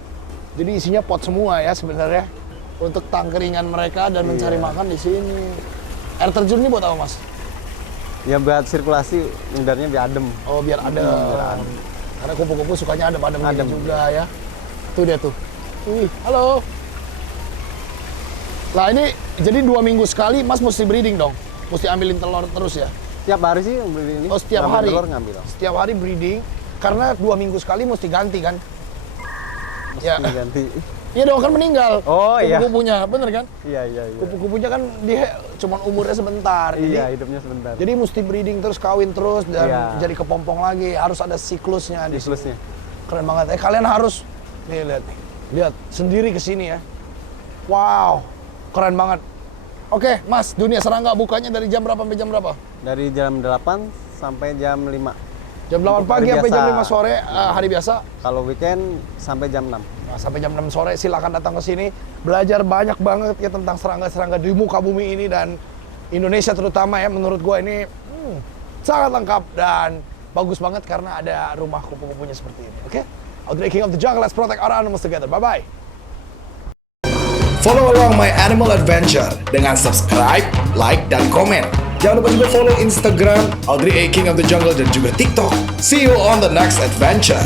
Jadi isinya pot semua ya sebenarnya untuk tangkeringan mereka dan mencari makan di sini. Air terjun ini buat apa, Mas? Ya buat sirkulasi, udaranya biar adem. Oh, biar adem. Karena kupu-kupu sukanya adem-adem juga ya. Tuh dia tuh. Wih, halo. Lah ini jadi 2 minggu sekali Mas mesti breeding dong. Mesti ambilin telur terus ya. Setiap hari sih beli ini. Oh, setiap Ngambil hari. telur ngambil. Setiap hari breeding karena 2 minggu sekali mesti ganti kan. Ya. Ganti. Iya dong, kan meninggal. Oh iya. Kupu-kupunya, bener kan? Iya. Kupu-kupunya kan dia cuma umurnya sebentar. Iya, hidupnya sebentar. Jadi mesti breeding terus, kawin terus dan jadi kepompong lagi. Harus ada siklusnya di sini. Siklusnya. Keren banget. Kalian harus nih lihat nih. Lihat sendiri ke sini ya. Wow, keren banget. Oke, Mas, Dunia Serangga bukanya dari jam berapa sampai jam berapa? Dari jam 8 sampai jam 5. Jam 8 pagi sampai jam 5 sore hari biasa. Kalau weekend sampai jam 6. Nah, sampai jam 6 sore silakan datang ke sini, belajar banyak banget ya tentang serangga-serangga di muka bumi ini dan Indonesia terutama ya. Menurut gua ini sangat lengkap dan bagus banget karena ada rumah kupu-kupunya seperti ini. Oke? Audrey King of the Jungle, let's protect our animals together. Bye-bye. Follow along my animal adventure dengan subscribe, like, dan komen. Jangan lupa juga follow Instagram Audrey A King of the Jungle dan juga TikTok. See you on the next adventure.